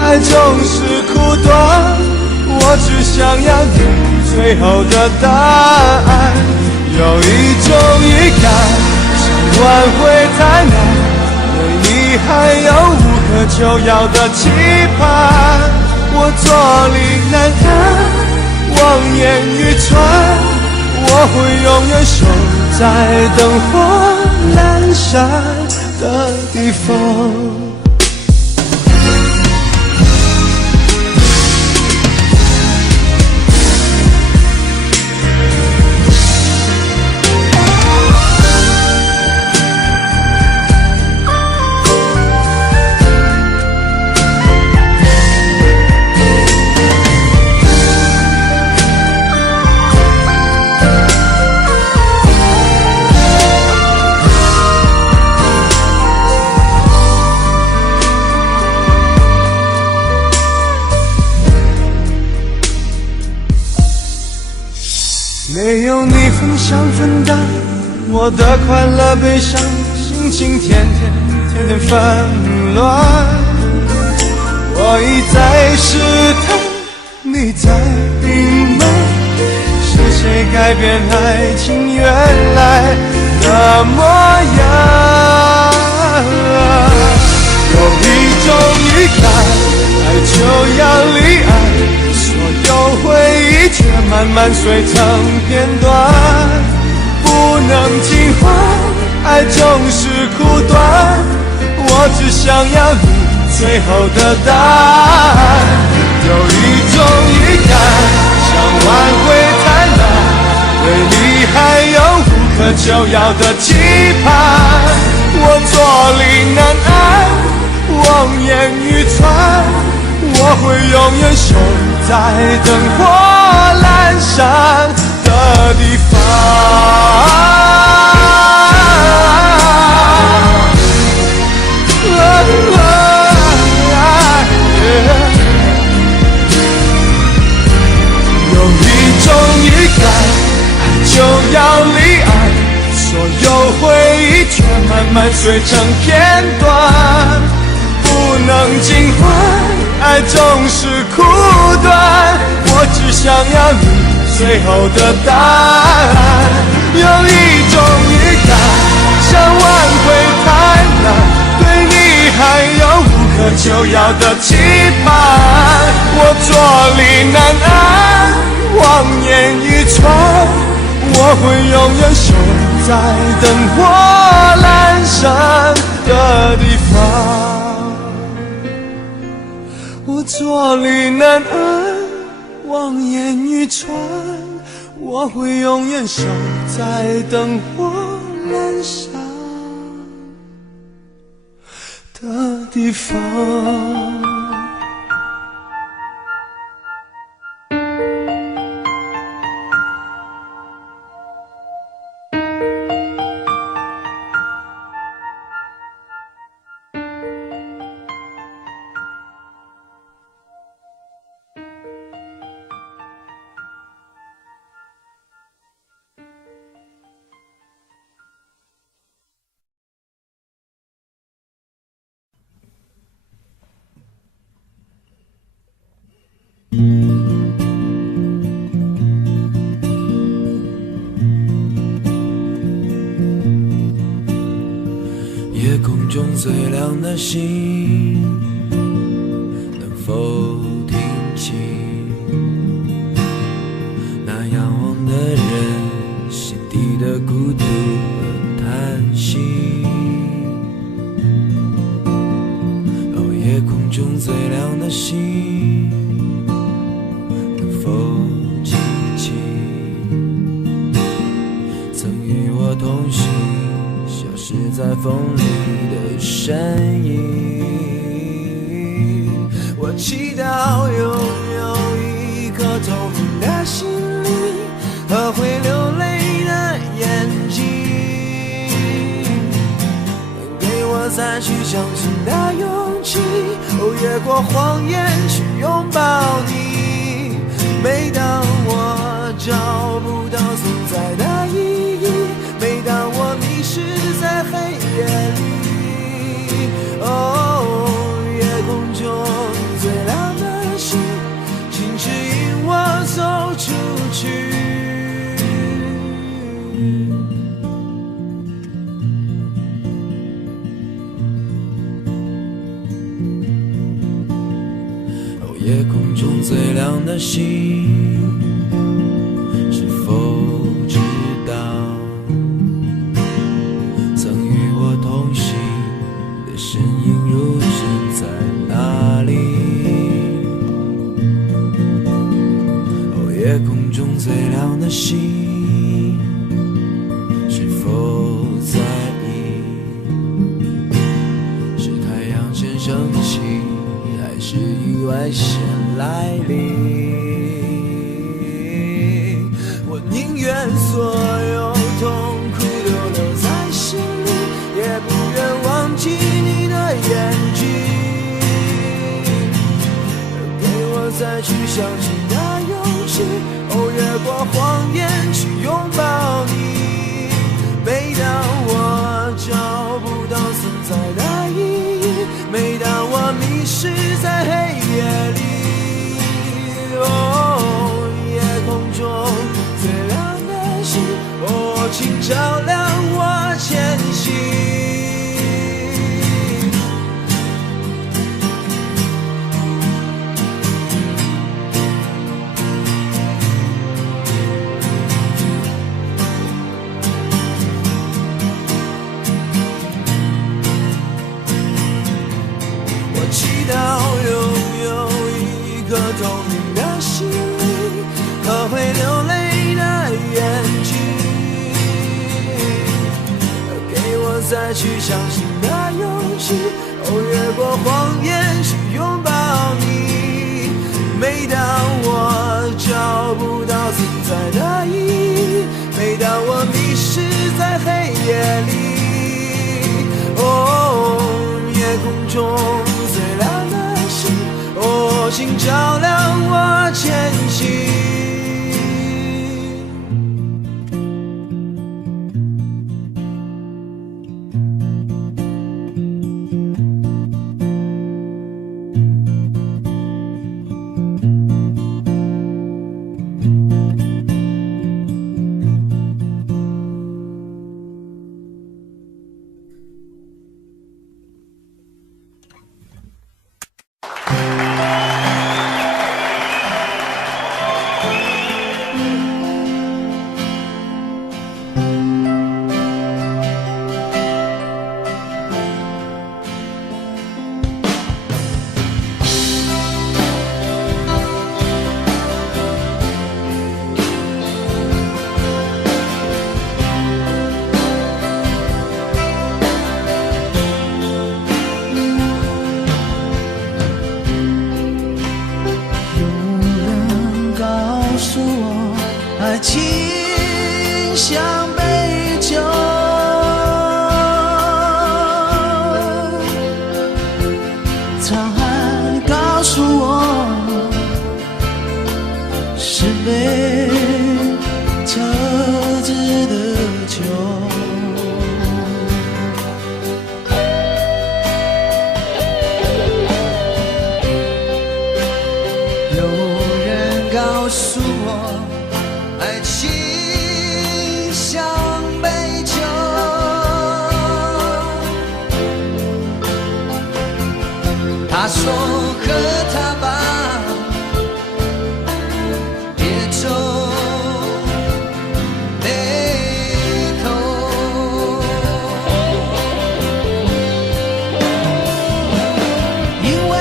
爱总是苦短，我只想要你最后的答案。有一种预感，想挽回太难，对你还有无可救药的期盼，我坐立难安，望眼欲穿，我会永远守在灯火阑珊的地方。没有你分享分担我的快乐悲伤，心情天天纷乱。我一再试探，你在隐瞒，是谁改变爱情原来的模样？有一种预感，爱就要离岸，所有回忆却慢慢碎成片段，不能尽欢，爱总是苦短，我只想要你最后的答案。有一种预感，想挽回太难，对你还有无可救药的期盼，我坐立难安，望眼欲穿，我会永远守在灯火阑珊的地方。有一种预感，爱就要离岸，所有回忆却慢慢碎成片段，不能尽欢，爱总是苦短，我只想要你最后的答案。有一种预感，想挽回太难，对你还有无可救药的期盼，我坐立难安，望眼欲穿，我会永远守在灯火阑珊的地方。我坐立难安，望眼欲穿，我会永远守在灯火阑珊的地方。夜空中最亮的星，能否听清那仰望的人夜空中最亮的星能否记起曾与我同行消失在风里的身影。我祈祷拥有一颗透明的心灵和会流泪的眼睛，给我再去相信的勇气，越过谎言去拥抱你。每当我找不到存在的意义，每当我迷失在黑夜里，夜空中最亮的星，请指引我走出去。夜空中最亮的星，是否知道曾与我同行的身影如今在哪里？夜空中最亮的星，是否在意是太阳先升起，还是意外先来临？我宁愿所有痛苦都留在心里，也不愿忘记你的眼睛，给我再去相信的勇气，越过谎言去拥抱你。每当我找不到存在的意义，每当我迷失在黑夜里，夜空中最亮的星，请照亮我前行。祈祷拥有一颗透明的心灵和会流泪的眼睛，给我再去相信的勇气，越过谎言去拥抱你。每当我找不到存在的意义，每当我迷失在黑夜里，夜空中最亮的星，请照亮我前行。爱情像杯酒，沧海告诉我是杯特制的酒。有人告诉我爱情像杯酒，他说喝它吧，别皱眉头，因为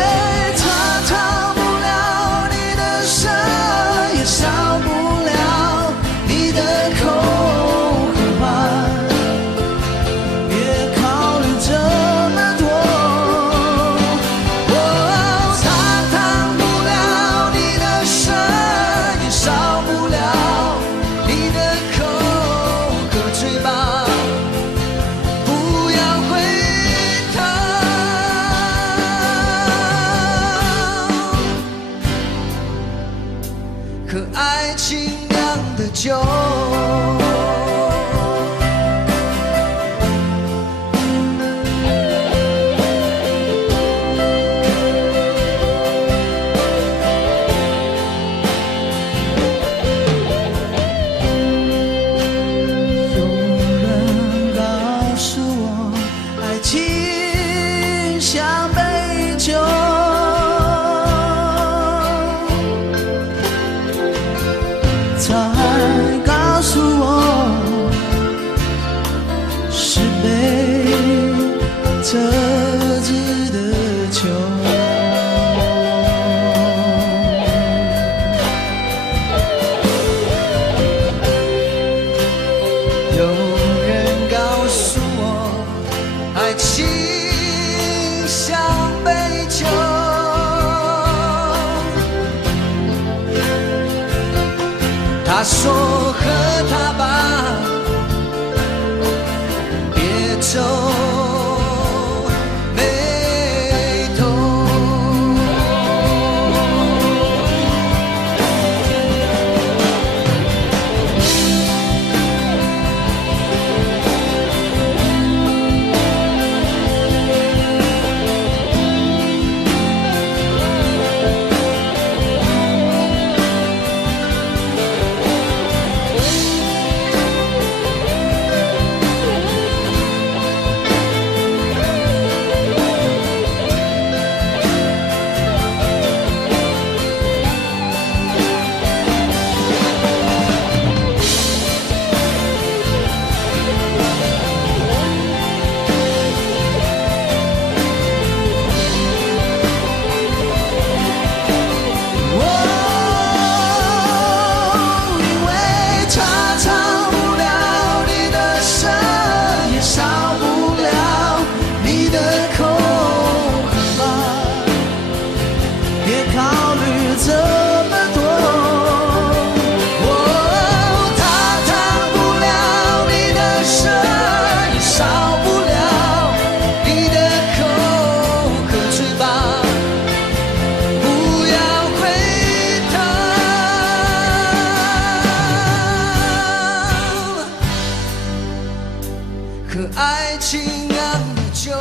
久。他说和他吧，别皱眉头。和爱情安久。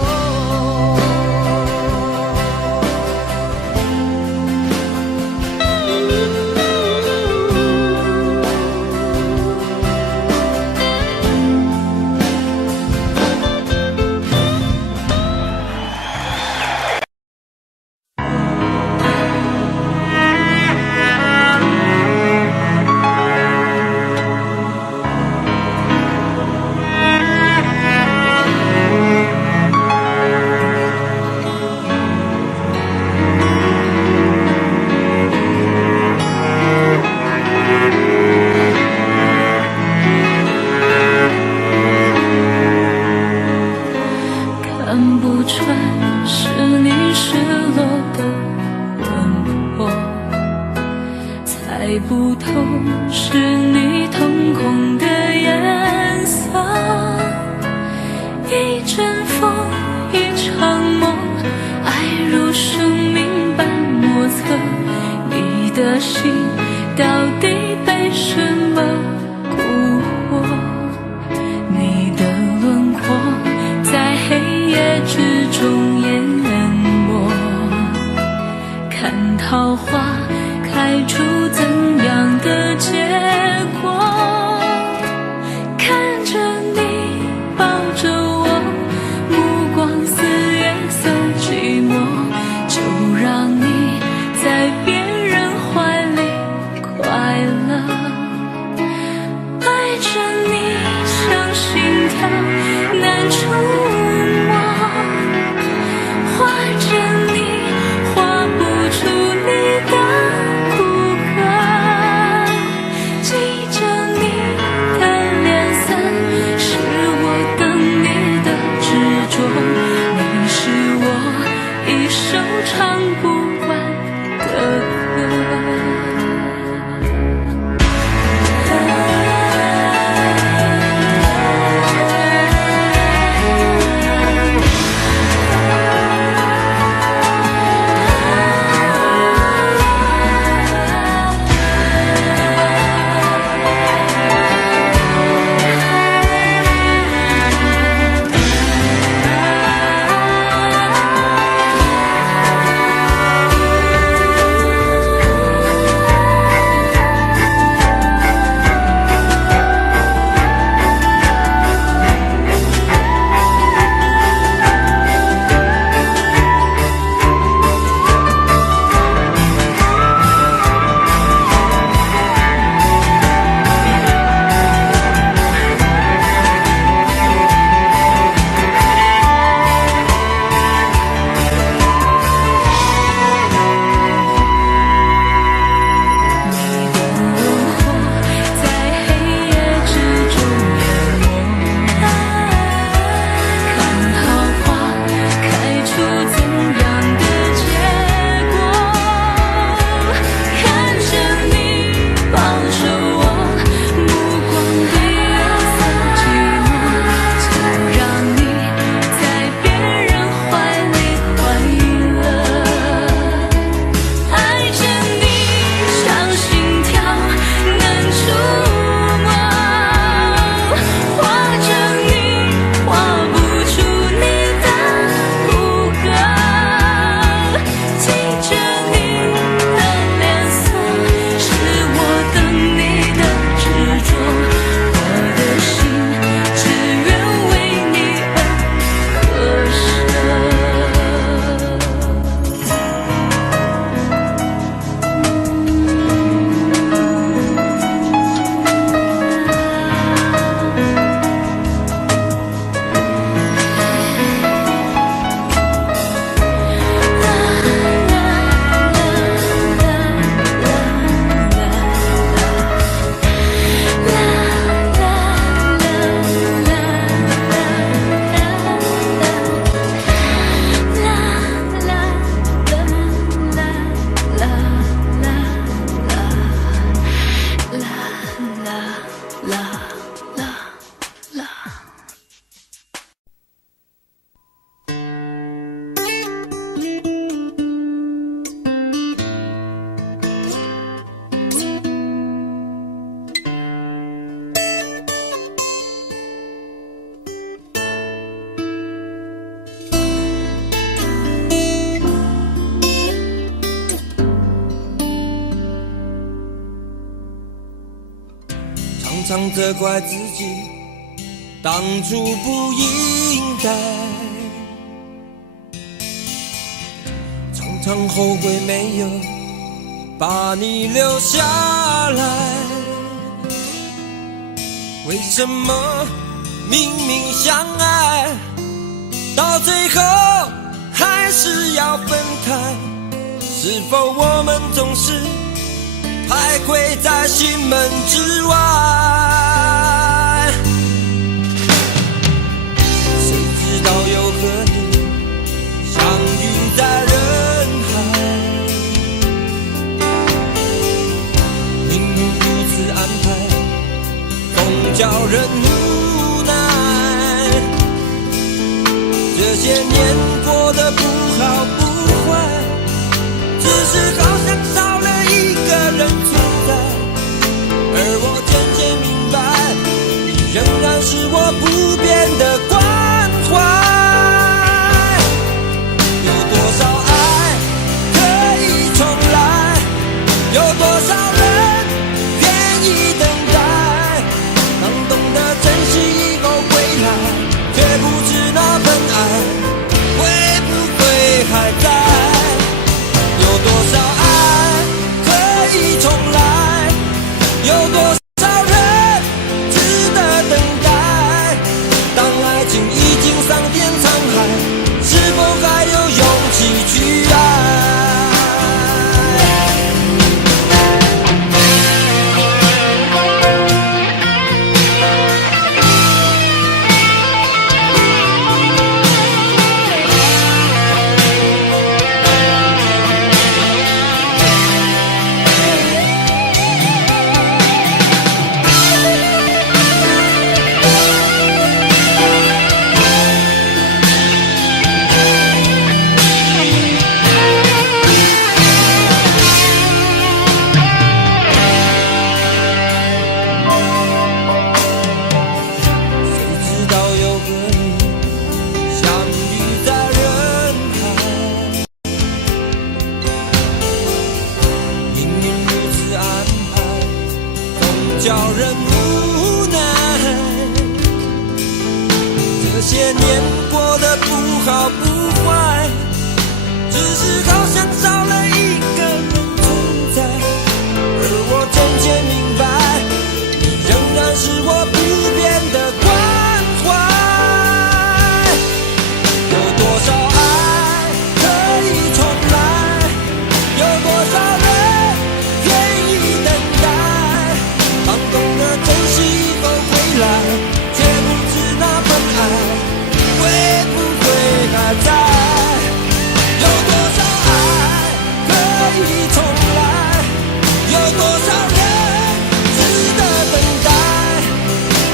看不穿是你失落的轮廓，猜不透是你瞳孔的颜色。一阵风，一场梦，爱如生命般莫测。你的心到底被什么蛊惑？你的轮廓在黑夜之中淹没，看桃花开出怎样的结果？看着你抱着我，目光似月色寂寞，就让你在别人怀里快乐。爱着你像心跳难触摸，画着你画不出你的骨骼。常责怪自己当初不应该，常常后悔没有把你留下来。为什么明明相爱，到最后还是要分开？是否我们总是徘徊在心门之外？谁知道又和你相遇在人海，命运如此安排，总叫人无奈。这些年过得不好不坏，只是好像少了一个人存在，而我渐渐明白，你仍然是我不变的关怀。有多少爱可以重来，有多少人愿意等待，当懂得珍惜以后回来，却不知那份爱会不会还在。有多少爱可以重来，有多少人值得等待，当爱情已经桑田沧海，是否还有勇气去爱？叫人无奈，这些年过得不好不坏，只是好像少了一个人存在，而我渐渐明白，你仍然是我不变的关怀。有多少爱可以重来，有多少人愿意等待，当懂得珍惜以后回来，却不知那份爱会不会还在。有多少爱可以重来，有多少人值得等待，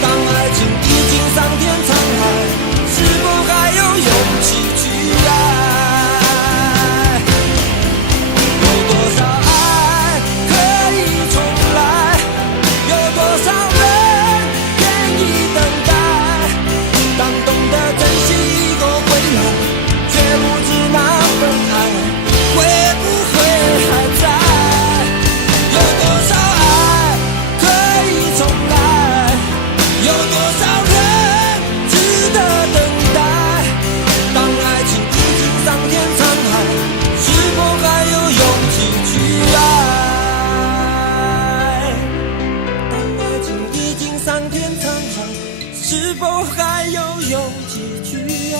当爱情已经桑田沧海，是否还有勇气去爱？有多少爱可以重来，有多少人愿意等待，当懂得珍惜以后回来，却不知那份爱会不会还在。有多少爱可以重来，有多少人值得等待，当爱情已经桑田沧海，是否还有勇气去爱？当爱情已经桑田沧海，是否还有勇气去爱？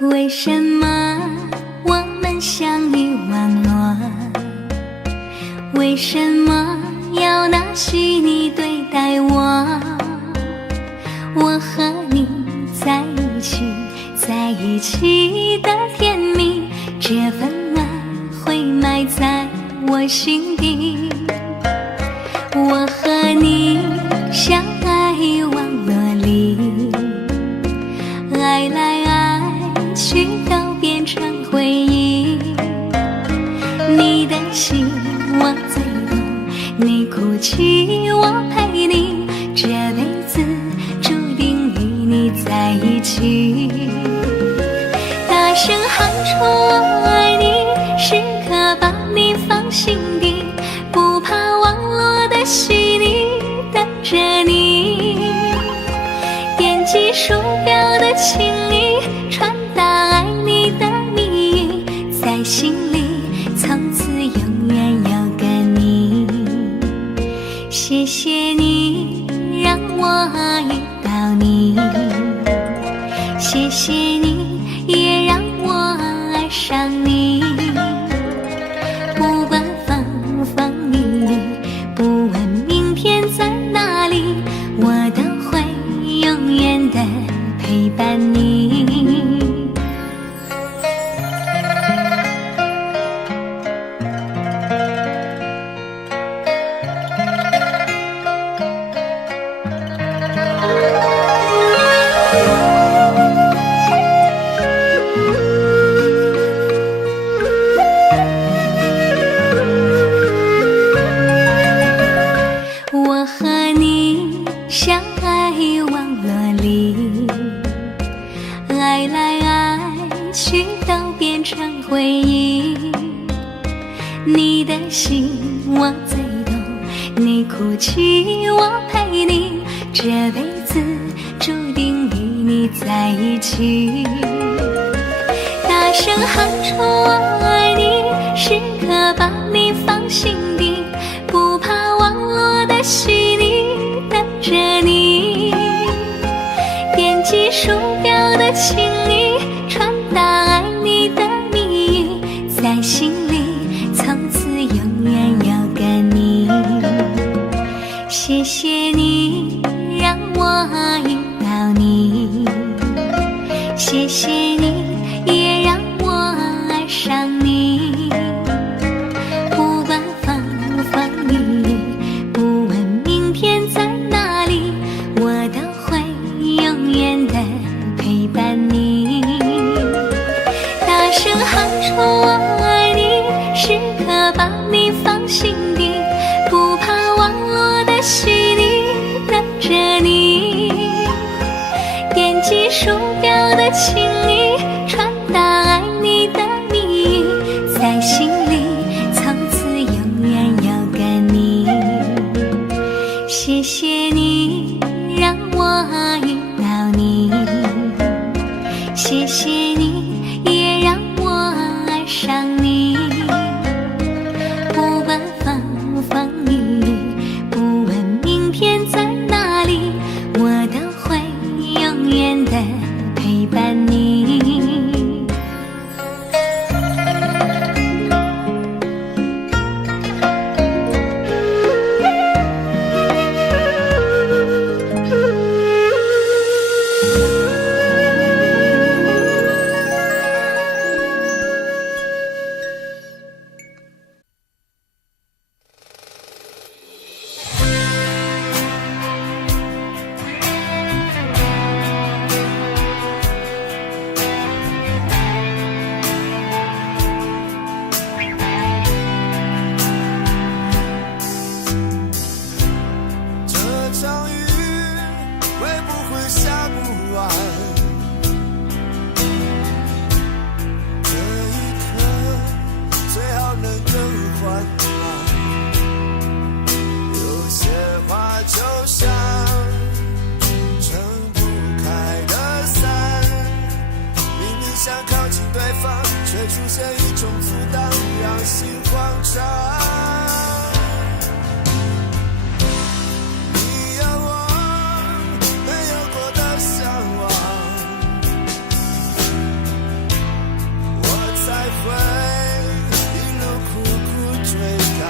为什么我们相遇网络为什么要拿虚拟对待我？我和你在一起，在一起的甜蜜，这份爱会埋在我心底。我和你相爱网络里，爱来爱去都变成回忆。你的心我最懂，你哭泣我陪你，这辈子注定与你在一起。大声喊出我爱你，时刻把你放心底，不怕网络的洗礼，等着你。点击鼠标的情意，传达爱你的蜜意，在心里从此永远有个你。谢谢你让我遇到你，谢谢你也让我爱上你。不管风风雨雨，不问明天在哪里，我都会永远的陪伴你。我和你相爱网络里，爱来爱去都变成回忆。你的心我最懂，你哭泣我陪你，这辈子注定与你在一起。大声喊出我爱你，时刻把你放心底，不怕网络的洗礼，等着你。点击鼠标的情意，传达爱你的蜜意，在心里从此永远有个你。谢谢你让我遇到你，谢谢你也让我爱上你。不管风风雨雨，不问明天在哪里，我都会永远的陪伴你。大声喊出我爱你，时刻把你放心底，不怕网络的洗礼，等着你。点击鼠标的情意，传达爱你的蜜意，在心里从此永远有个你。谢谢你让我遇到你，谢谢你也让我爱上你。不管风风雨雨，不问明天在哪里，我都会永远的陪伴你。这场雨会不会下不完？这一刻最好能更缓慢。有些话就像撑不开的伞，明明想靠近对方，却出现一种阻挡，让心慌张。会一路苦苦追赶，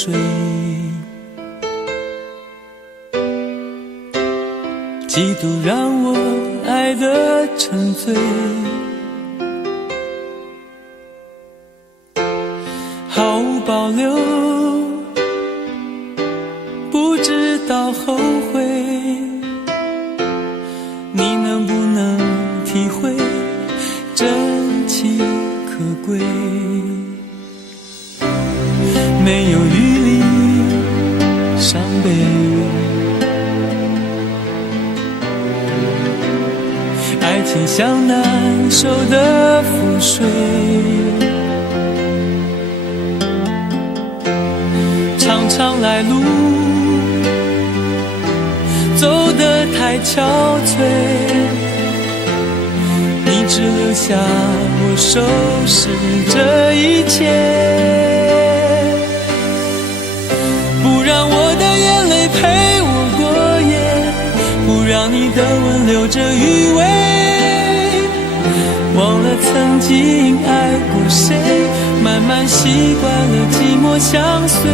水，嫉妒让我爱得沉醉，毫无保留，不知道后悔。你能不能体会真情可贵？没有余力伤悲，爱情像难收的覆水，常常来路走得太憔悴，你只留下我收拾这一切，不让我的眼泪陪我过夜，不让你的吻留着余味，忘了曾经爱过谁，慢慢习惯了寂寞相随，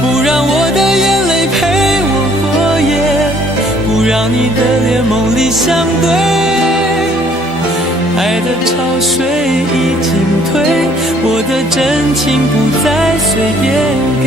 不让我的眼泪陪我过夜，不让你的脸梦里相对，爱的潮水已经退，我的真情不再随便给。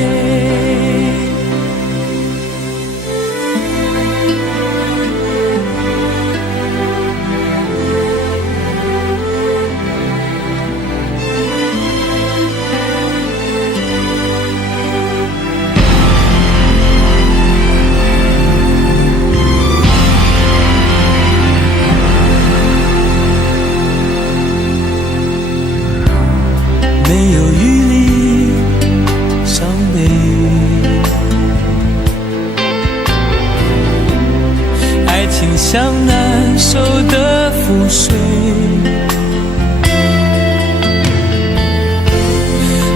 没有余力伤悲，爱情像难收的覆水，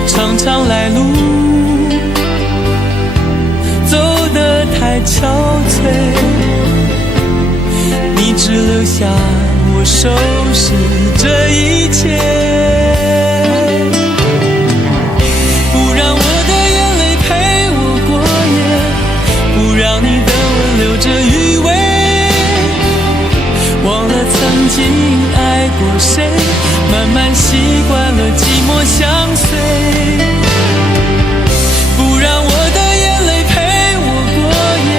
常常来路走得太憔悴，你只留下我收拾这一切，留着余味，忘了曾经爱过谁，慢慢习惯了寂寞相随，不让我的眼泪陪我过夜，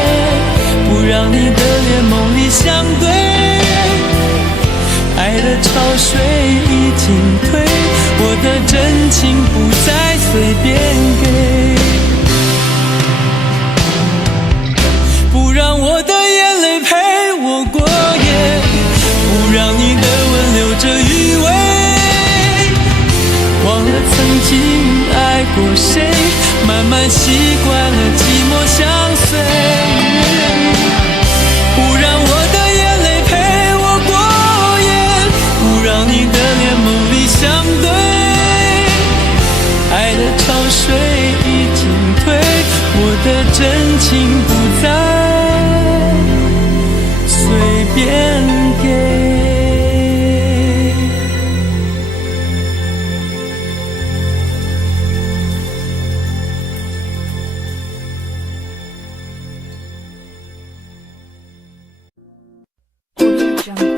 不让你的脸梦里相对，爱的潮水已经退，我的真情不再随便给，不让我的眼泪陪我过夜，不让你的吻留着余味，忘了曾经爱过谁，慢慢习惯了寂寞相随，不让我的眼泪陪我过夜，不让你的脸梦里相对，爱的潮水已经退，我的真情不再随便给。Audio Jungle.